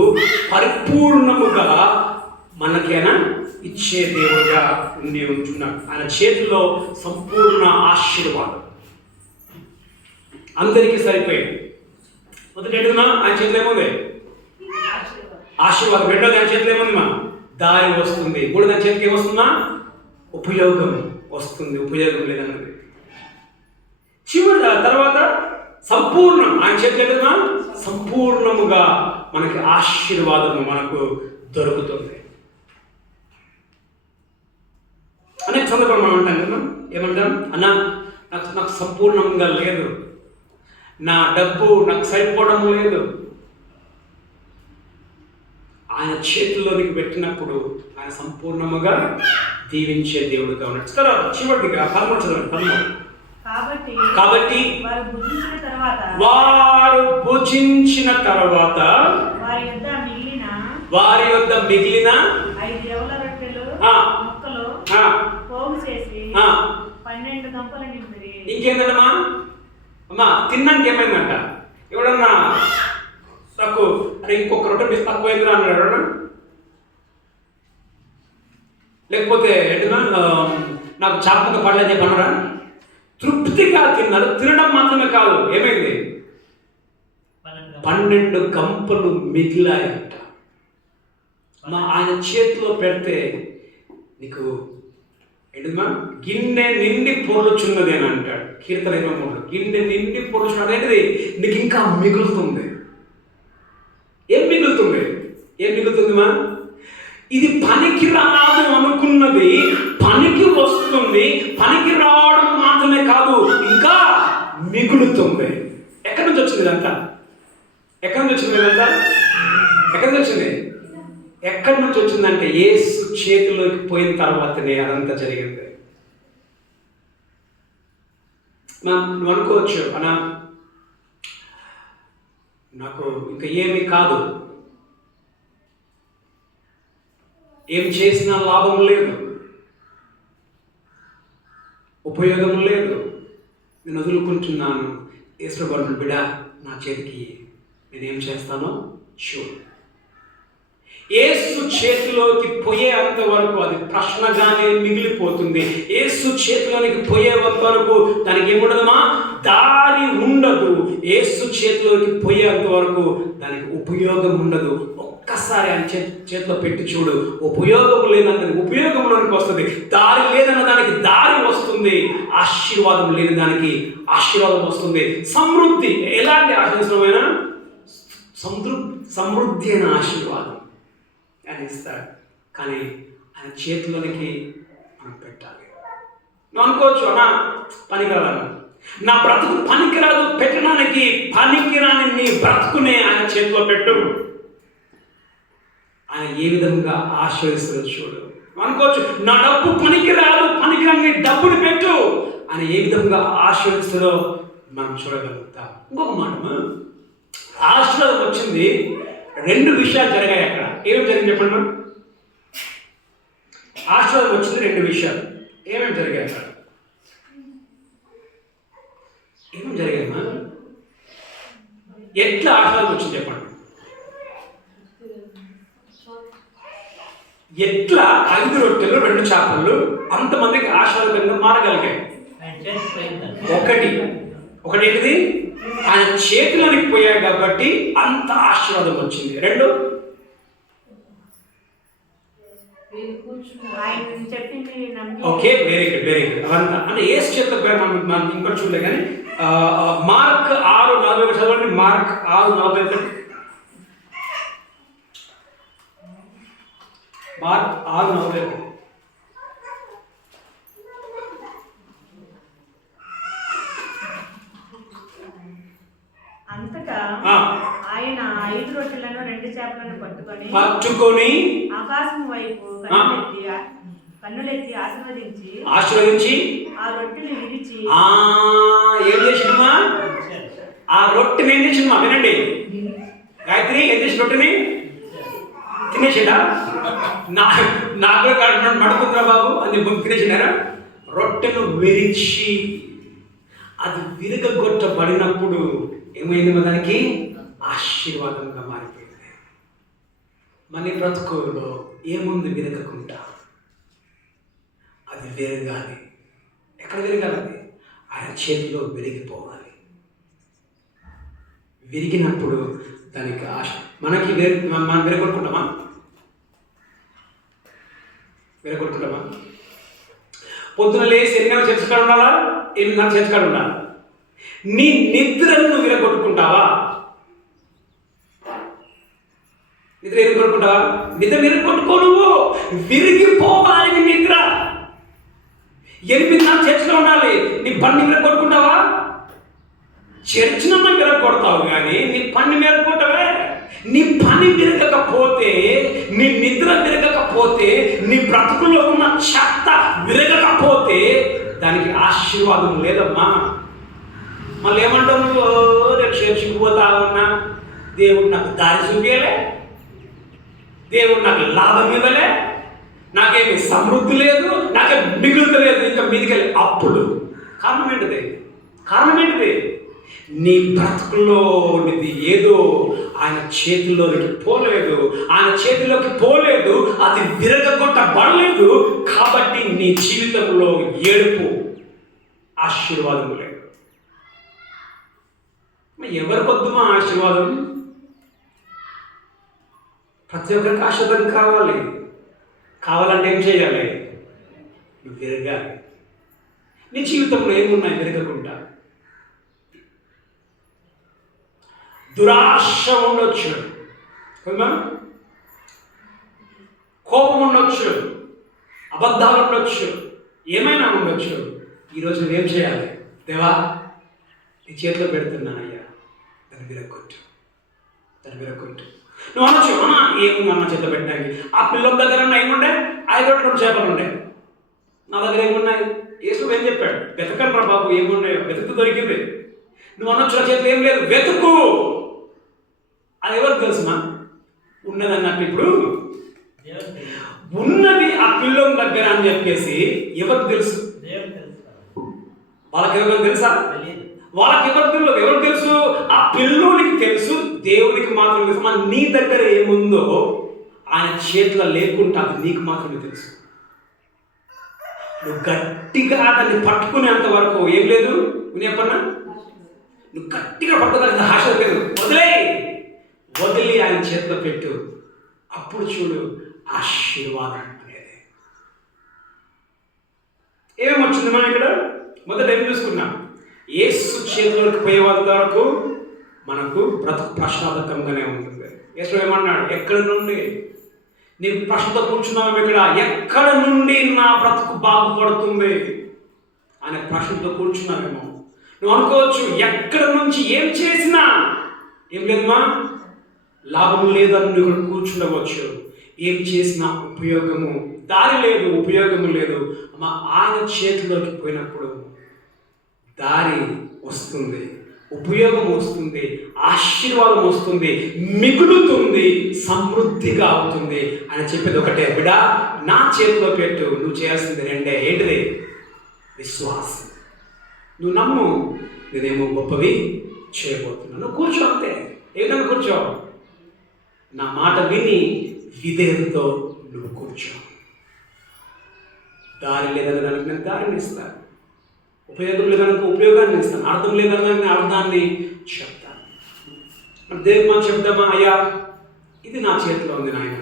పరిపూర్ణముగా మనకైనా ఇచ్చే దేవుడుగా ఉండి ఉంటున్నాడు. ఆయన చేతిలో సంపూర్ణ ఆశీర్వాదం అందరికీ సరిపోయింది. మొదటి ఏంటమ్మా? ఆయన చేతిలో ఏముంది? ఆశీర్వాదం. రెండోది ఆయన చేతిలో ఏముంది? దారి వస్తుంది. మూడోది ఆయన చేతికి ఏమొస్తుందా? ఉపయోగం వస్తుంది. ఉపయోగం లేదన్నది. తర్వాత సంపూర్ణం. ఆయన చేతిలో సంపూర్ణముగా మనకి ఆశీర్వాదము మనకు దొరుకుతుంది. అనేక సందర్భాలు మనం అంటాం కదా, ఏమంటాం, అన్నా నాకు సంపూర్ణంగా లేదు, నా డబ్బు నాకు సరిపోవడం లేదు. ఆయన చేతుల్లోనికి పెట్టినప్పుడు ఆయన సంపూర్ణముగా దీవించే దేవుడుగా ఉన్నాడు. తర్వాత చివరిగా 13 చదవండి. కాబట్టి వారు భుజించిన తర్వాత వారి యొద్ద మిగిలిన 5 యవల రొట్టెలు ముక్కలు పోగు చేసి 12 గంపలు నింపిరి. ఇంకేందమ్మా అమ్మా తిన్నాక ఏమైందంట? ఎవడన్నా నాకు అరే ఇంకొక రొట్టె మిస్ తక్కువైందిరా అన్నాడు ఎవడన్నా? లేకపోతే నాకు చాపక పడలేదు చెప్పన్నారా? తృప్తిగా తిన్నారు. తినడం మాత్రమే కాదు, ఏమైంది, 12 గంపలు మిగిలాయంట. ఆయన చేతిలో పెడితే నీకు ఏంటిమా, గిన్నె నిండి పొర్లుచున్నది అని అంటాడు కీర్తన 23. గిన్నె నిండి పొర్లుచున్నది ఏంటిది, నీకు ఇంకా మిగులుతుంది. ఏం మిగులుతుంది? ఏం మిగులుతుందిమా? ఇది పనికి రాదు అనుకున్నది పనికి వస్తుంది. పనికి రావడం మాత్రమే కాదు, ఇంకా మిగులుతుంది. ఎక్కడి నుంచి వచ్చింది ఇదంతా? ఎక్కడి నుంచి వచ్చింది ఇదంతా? ఎక్కడి నుంచి వచ్చింది? ఎక్కడి నుంచి వచ్చిందంటే యేసు చేతిలోకి పోయిన తర్వాతనే అదంతా జరిగింది. నువ్వు అనుకోవచ్చు, అన్నా నాకు ఇంకా ఏమీ కాదు, ఏం చేసినా లాభం లేదు, ఉపయోగం లేదు, నేను వదులుకుంటున్నాను. యేసు బిడ్డ నా చేతికి నేనేం చేస్తానో చూడు. యేసు చేతిలోకి పోయేంత వరకు అది ప్రశ్నగానే మిగిలిపోతుంది. యేసు చేతిలోనికి పోయేంత వరకు దానికి ఏముండదమ్మా, దారి ఉండదు. యేసు చేతిలోకి పోయేంత వరకు దానికి ఉపయోగం ఉండదు. ఒక్కసారి ఆయన చేతిలో పెట్టి చూడు, ఉపయోగం లేదన్న ఉపయోగంలోనికి వస్తుంది, దారి లేదన్న దానికి దారి వస్తుంది, ఆశీర్వాదం లేని దానికి ఆశీర్వాదం వస్తుంది. సమృద్ధి, ఎలాంటి ఆశీర్వాదమైన సమృద్ధి అయిన ఆశీర్వాదం ఆయన ఇస్తాడు. కానీ ఆయన చేతిలోనికి మనం పెట్టాలి. నువ్వు అనుకోవచ్చు, అన్నా పనికిరాదు, నా బ్రతుకు పనికిరాదు, పెట్టడానికి పనికిరాని నీ బ్రతుకునే ఆయన చేతిలో పెట్టు. ఆయన ఏ విధంగా ఆశీర్వదిస్తాడో చూడు. అనుకోవచ్చు, నా డబ్బు పనికిరాదు, పనికిరాని డబ్బుని పెట్టు. ఆయన ఏ విధంగా ఆశీర్వదిస్తాడో మనం చూడగలుగుతాం. ఇంకొక మాట, ఆశీర్వాదం వచ్చింది, 2 విషయాలు జరిగాయి అక్కడ. ఏమేమి జరిగింది చెప్పండి మనం? ఆశీర్వాదం వచ్చింది 2 విషయాలు. ఏమేమి జరిగాయి అక్కడ? ఏమేమి జరిగాయమ్మా? ఎట్లా ఆశీర్వాదం వచ్చింది చెప్పండి? ఎట్లా 5 రొట్టెలు 2 చేపలు అంతమందికి ఆశీర్వాదంగా మారగలిగాయి? ఒకటి ఏంటిది, ఆయన చేతిలోనికి పోయాయి కాబట్టి అంత ఆశీర్వాదం వచ్చింది. 2, ఓకే, వెరీ గుడ్. అవంతా అంటే యేసు చేతిలో పోయి మనం ఇంకోటి చూడలే. కానీ మార్క్ 6:41 చదవండి. మార్క్ 6:41. మార్క్ 6:41. అంతటా ఆయన 5 రొట్టెలను 2 చేపలను పట్టుకొని ఆకాశం వైపు కన్నులెత్తి ఆశీర్వదించి ఆ రొట్టెని విరిచి ఏం చేసినమ్మా? ఆ రొట్టెని ఏం చేసినమ్మా? వినండి, గాయత్రి ఏం చేసిన రొట్టెని తినేసిండా? నాకు మడుకుంటున్నా బాబు అది తినేసినారా? రొట్టెను విరిచి అది విరగొట్టబడినప్పుడు ఏమైంది? దానికి ఆశీర్వాదంగా మారిపోయింది. మన బ్రతుకులో ఏముంది విరగకుండా? అది విరగాలి. ఎక్కడ విరగాలి? ఆయన చేతిలో విరిగిపోవాలి. విరిగినప్పుడు దానికి ఆశ మనకి మనం విరగొట్టుకుంటామా? పొద్దున లేచి 8 చర్చ్ కాడ ఉండాలా? 8:30 చర్చ్ కాడ ఉండాలి. నీ నిద్రను విరగొట్టుకుంటావా? నిద్ర ఎందుకు కొట్టుకుంటావా? నిద్ర ఎందుకు కొట్టుకో, నువ్వు విరిగిపోవాలి నిద్ర. 8 చర్చిలో ఉండాలి, నీ పని మీద కొట్టుకుంటావా? చర్చినమ్మ మీద కొడతావు కానీ నీ పని మీద కొట్టవే. నీ పని విరగకపోతే, నీ నిద్ర విరగకపోతే, నీ బ్రతుకులో ఉన్న చెత్త విరగకపోతే దానికి ఆశీర్వాదం లేదమ్మా. మళ్ళీ ఏమంటావు నువ్వు? రేపు చర్చికి పోతా ఉన్నా, దేవుడు నాకు దారి చూపించలే, దేవుడు నాకు లాభం ఇవ్వలే, నాకేమి సమృద్ధి లేదు, నాకేం మిగులుతలేదు, ఇంకా మీదికెళ్ళి అప్పుడు. కారణం ఏంటిది? కారణం ఏంటిది? నీ బ్రతుకులో ఉన్నది ఏదో ఆయన చేతిలోకి పోలేదు, ఆయన చేతిలోకి పోలేదు, అది విరగొట్టబడలేదు. కాబట్టి నీ జీవితంలో ఏడుపు, ఆశీర్వాదం లేదు. ఎవరికొద్దుమా ఆశీర్వాదం? ప్రతి ఒక్కరికి ఆశీర్వాదం కావాలి. కావాలంటే ఏం చేయాలి? నువ్వు విరగాలి. నీ జీవితంలో ఏమున్నాయి విరగకుండా? దురాశ ఉండొచ్చు, కోపం ఉండొచ్చు, అబద్ధాలు ఉండొచ్చు, ఏమైనా ఉండొచ్చు. ఈరోజు నువ్వేం చేయాలి? దేవా, నీ చేతిలో పెడుతున్నానయ్యా, దాన్ని విరగొట్టు, దాన్ని విరగొట్టు. నువ్వు అనొచ్చు, అన్న ఏముంది అన్న చేతిలో పెట్టడానికి? ఆ పిల్లల దగ్గర ఏముండే? 5 రొట్టెలు 2 చేపలు ఉండే. నా దగ్గర ఏమున్నాయి? యేసు ఏం చెప్పాడు? వెతకండి రా బాబు, ఏమున్నాయో వెతుకు దొరికింది. నువ్వు అనొచ్చు, నా చేతిలో ఏం లేదు, వెతుకు. అది ఎవరికి తెలుసుమా? ఉన్నది అన్నట్టు. ఇప్పుడు ఉన్నది ఆ పిల్లోని దగ్గర అని చెప్పేసి ఎవరికి తెలుసు? వాళ్ళకి ఎవరికి తెలుసా? వాళ్ళకి ఎవరికి తెలియదు. ఎవరికి తెలుసు? ఆ పిల్లోనికి తెలుసు, దేవుడికి మాత్రం తెలుసు. మన నీ దగ్గర ఏముందో ఆయన చేతిలో లేకుండా అది నీకు మాత్రమే తెలుసు. నువ్వు గట్టిగా దాన్ని పట్టుకునేంత వరకు ఏం లేదు. వినేపన్నా, నువ్వు గట్టిగా పట్టుకోగలిగిన ఆశ లేదు. వదిలి ఆయన చేతిలో పెట్టు. అప్పుడు చూడు ఆశీర్వాదం అనేది. ఏమేమి వచ్చింది మనం ఇక్కడ? మొదట ఏం చూసుకున్నాం? యేసు చేతులకు పోయే వరకు మనకు బ్రతుకు ప్రశ్నార్థకంగానే ఉంటుంది. యేసు ఏమన్నాడు? ఎక్కడి నుండి నీకు ప్రశ్నతో కూర్చున్నాము ఇక్కడ, ఎక్కడ నుండి నా బ్రతుకు బాగుపడుతుంది అనే ప్రశ్నతో కూర్చున్నామేమో. నువ్వు అనుకోవచ్చు, ఎక్కడ నుంచి ఏం చేసినా ఏం లేదమ్మా, లాభం లేదని నువ్వు ఇక్కడ కూర్చుండవచ్చు. ఏం చేసినా ఉపయోగము, దారి లేదు, ఉపయోగము లేదు. అమ్మా, ఆయన చేతిలోకి పోయినప్పుడు దారి వస్తుంది, ఉపయోగం వస్తుంది, ఆశీర్వాదం వస్తుంది, మిగులుతుంది, సమృద్ధిగా అవుతుంది అని చెప్పేది ఒకటే. బిడ్డ, నా చేతిలో పెట్టు. నువ్వు చేయాల్సింది రెండే. ఏంటిది? విశ్వాసం. నువ్వు నమ్ము, నేనేమో గొప్పవి చేయబోతున్నాను. నువ్వు కూర్చో, అంతే. ఏ విధంగా కూర్చో? నా మాట విని విధేయతతో నువ్వు కూర్చో. దారి లేదనడానికి నేను దారిని ఇస్తాను, ఉపయోగం లేదనుకో ఉపయోగాన్ని ఇస్తాను, అర్థం లేదనడానికి అర్థాన్ని చెప్తాను. మన దేవుడు మనం చెప్తామా? అయ్యా, ఇది నా చేతిలో ఉంది నాయన,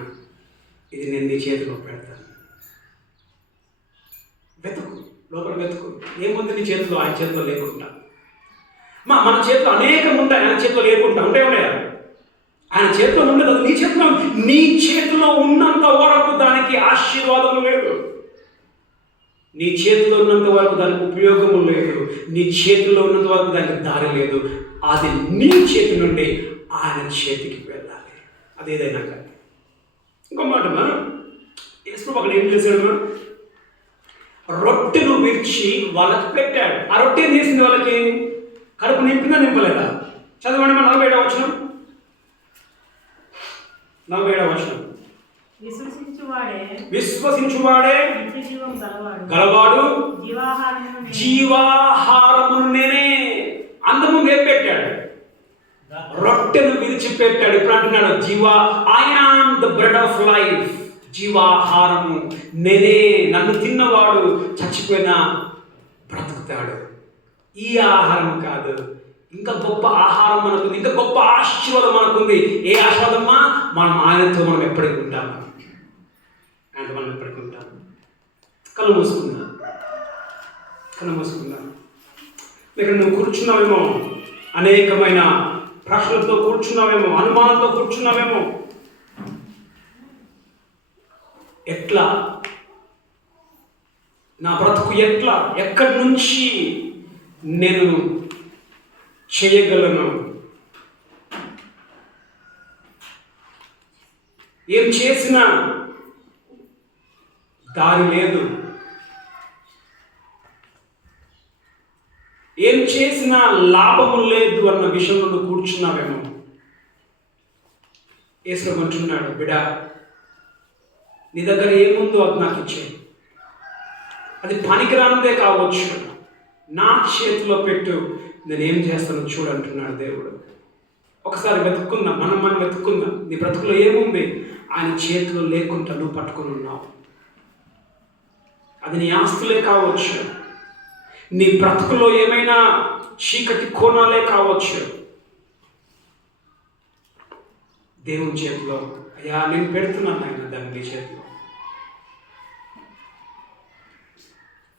ఇది నేను నీ చేతిలో పెడతాను. వెతుకు, లోపల వెతుకు. ఏముంది నీ చేతిలో? ఆయన చేతిలో లేకుండా. మన చేతిలో అనేకం ఉంటాయి, ఆయన చేతిలో లేకుండా ఉంటాయా? ఆయన చేతిలో ఉండదు, అది నీ చేతిలో. నీ చేతిలో ఉన్నంత వరకు దానికి ఆశీర్వాదం లేదు, నీ చేతిలో ఉన్నంత వరకు దానికి ఉపయోగము లేదు, నీ చేతిలో ఉన్నంత వరకు దానికి దారి లేదు. అది నీ చేతి నుండి ఆయన చేతికి వెళ్ళాలి. అదేదైనా కానీ. ఇంకో మాట, యేసు అక్కడ ఏం చేశాడు? రొట్టెను విరిచి వాళ్ళకి పెట్టాడు. ఆ రొట్టె ఏం చేసింది? వాళ్ళకి కడుపు నింపిందా, నింపలేదా? చదవండి. 47వ వచనం. 47వ వచనం. విశ్వసించువాడే గలవాడు, జీవాహారమును నేనే. అంతకుముందు ఏం పెట్టాడు? రొట్టెను విరిచిపెట్టాడు. ఇప్పుడు అంటున్నాడు I am the bread of life. జీవాహారము నేనే, నన్ను తిన్నవాడు చచ్చిపోయినా బ్రతుకుతాడు. ఈ ఆహారం కాదు, ఇంకా గొప్ప ఆహారం మనకుంది, ఇంకా గొప్ప ఆశీర్వాదం మనకుంది. ఏ ఆశీర్వాదమ్మా? మనం ఆయనతో మనం ఎప్పటికి ఉంటాము, ఆయనతో మనం ఎప్పటికి ఉంటాము. కళ్ళు మూసుకుందాం, కళ్ళు మూసుకుందాం. ఇక్కడ నువ్వు కూర్చున్నావేమో, అనేకమైన ప్రశ్నలతో కూర్చున్నావేమో, అనుమానంతో కూర్చున్నావేమో. ఎట్లా, నా బ్రతుకు ఎట్లా, ఎక్కడి నుంచి నేను చేయగలను, ఏం చేసినా దారి లేదు, ఏం చేసినా లాభము లేదు అన్న విషయంలో నువ్వు కూర్చున్నావేమో. యేసు అంటున్నాడు, బిడా నీ దగ్గర ఏముందో అది నాకు ఇచ్చేయి. అది పనికిరానిదే కావచ్చు, నా చేతిలో పెట్టు, నేనేం చేస్తానో చూడంటున్నాడు దేవుడు. ఒకసారి వెతుక్కుందాం, మనం వెతుక్కుందాం. నీ బ్రతుకులో ఏముంది ఆయన చేతిలో లేకుండా నువ్వు పట్టుకుని ఉన్నావు. అది నీ ఆస్తులే కావచ్చు, నీ బ్రతుకులో ఏమైనా చీకటి కోణాలే కావచ్చు. దేవుని చేతిలో, అయ్యా నేను పెడుతున్నాను ఆయన దాన్ని నీ చేతిలో,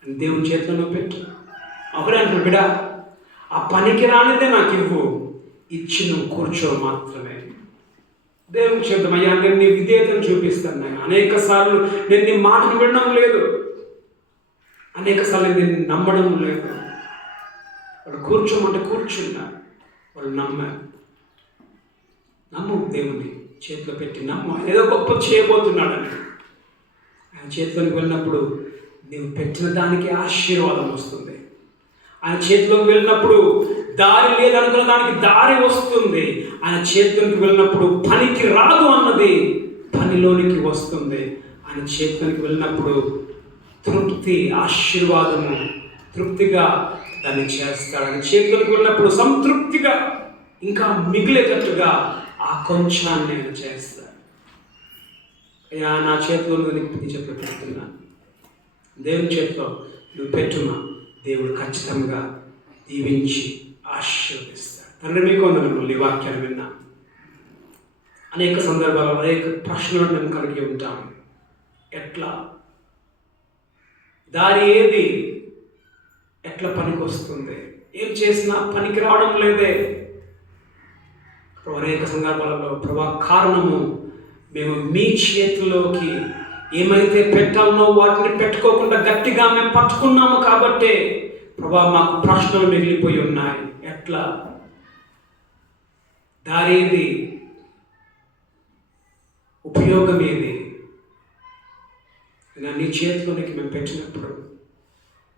దేవుని చేతిలో నువ్వు పెట్టు. అప్పుడే అంటాడు, బిడా ఆ పనికి రానిదే నాకు ఇవ్వు, ఇచ్చి నువ్వు కూర్చో మాత్రమే. దేవుని చేద్దాం, అయ్యా నేను నీ విధేయతను చూపిస్తాను. నేను అనేక సార్లు నేను నీ మాటను వినడం లేదు, అనేక సార్లు నేను నమ్మడం లేదు. వాళ్ళు కూర్చోమంటే కూర్చున్నా, వాళ్ళు నమ్మారు. నమ్ము, దేవుని చేతిలో పెట్టి నమ్ము. ఏదో గొప్ప చేయబోతున్నాడని ఆయన చేతిలోకి వెళ్ళినప్పుడు నీవు పెట్టిన దానికి ఆశీర్వాదం వస్తుంది. ఆయన చేతిలోకి వెళ్ళినప్పుడు దారి లేదనుకున్న దానికి దారి వస్తుంది. ఆయన చేతిలోకి వెళ్ళినప్పుడు పనికి రాదు అన్నది పనిలోనికి వస్తుంది. ఆయన చేతిలోకి వెళ్ళినప్పుడు తృప్తి, ఆశీర్వాదము, తృప్తిగా దాన్ని చేస్తాడు. ఆయన చేతిలోకి వెళ్ళినప్పుడు సంతృప్తిగా ఇంకా మిగిలేటట్టుగా ఆ కొంచాన్ని నేను చేస్తాను. అయ్యా నా చేతిలో నీ చేతిలో పెడుతున్నాను, దేవుని చేతిలో నువ్వు పెట్టుమా, దేవుడు ఖచ్చితంగా దీవించి ఆశీర్వదిస్తాడు. తండ్రి మీకు వందనములు. ఈ వాక్యాన్ని విన్నా అనేక సందర్భాల్లో అనేక ప్రశ్నలు మేము కలిగి ఉంటాం. ఎట్లా, దారి ఏది, ఎట్లా పనికి వస్తుంది, ఏం చేసినా పనికి రావడం లేదే. అనేక సందర్భాలలో ప్రభా కారణము మేము మీ చేతిలోకి ఏమైతే పెట్టాలనో వాటిని పెట్టుకోకుండా గట్టిగా మేము పట్టుకున్నాము కాబట్టే ప్రభా మాకు ప్రశ్నలు మిగిలిపోయి ఉన్నాయి. ఎట్లా, దారేది, ఉపయోగం ఏది? నీ చేతిలోనికి మేము పెట్టినప్పుడు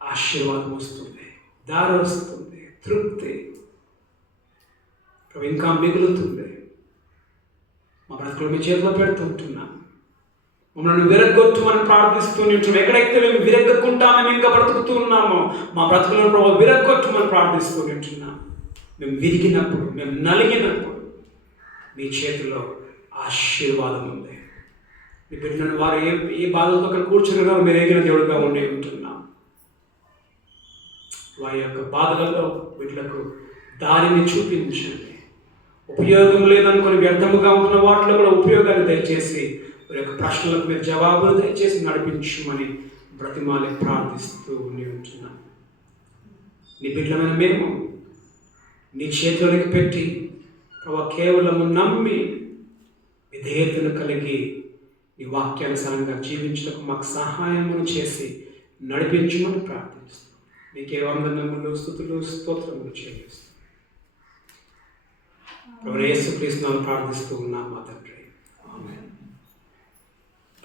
ఆశీర్వాదం వస్తుంది, దారి వస్తుంది, తృప్తి ఇంకా మిగులుతుంది. మా బ్రతుకులు మీ చేతిలో పెడుతుంటున్నాం. మమ్మల్ని విరగ్గొట్టుమని ప్రార్థిస్తూ ఉంటాం. ఎక్కడైతే మేము విరగ్గకుంటా మేము ఇంకా బ్రతుకుతూ ఉన్నామో మా బ్రతుకులను ప్రభావ విరగ్గొట్టుమని ప్రార్థిస్తూ ఉంటున్నాం. మేము విరిగినప్పుడు, మేము నలిగినప్పుడు మీ చేతిలో ఆశీర్వాదం ఉంది. మీ బిడ్డలను వారు ఏ బాధలతో అక్కడ కూర్చున్నారో మీరు ఎగిన దేవుడుగా ఉండి ఉంటున్నాం. వారి యొక్క బాధలలో వీటిలకు దారిని చూపించండి. ఉపయోగం లేదనుకొని వ్యర్థముగా ఉంటున్న వాటిలో కూడా ఉపయోగాన్ని దయచేసి వారి యొక్క ప్రశ్నలకు మీరు జవాబులు దయచేసి నడిపించమని బ్రతిమాలి ప్రార్థిస్తూ ఉంటున్నాం. నీ బిడ్డలమైన మేము నీ చేతిలోనికి పెట్టి ప్రభావ కేవలము నమ్మి విధేయతను కలిగి నీ వాక్యానుసారంగా జీవించడానికి మాకు సహాయమును చేసి నడిపించమని ప్రార్థిస్తాం. నీకే వందనములు, స్తుతులు, స్తోత్రములు చెల్లిస్తాం. యేసుక్రీస్తును ప్రార్థిస్తూ ఉన్నాం మా తండ్రి.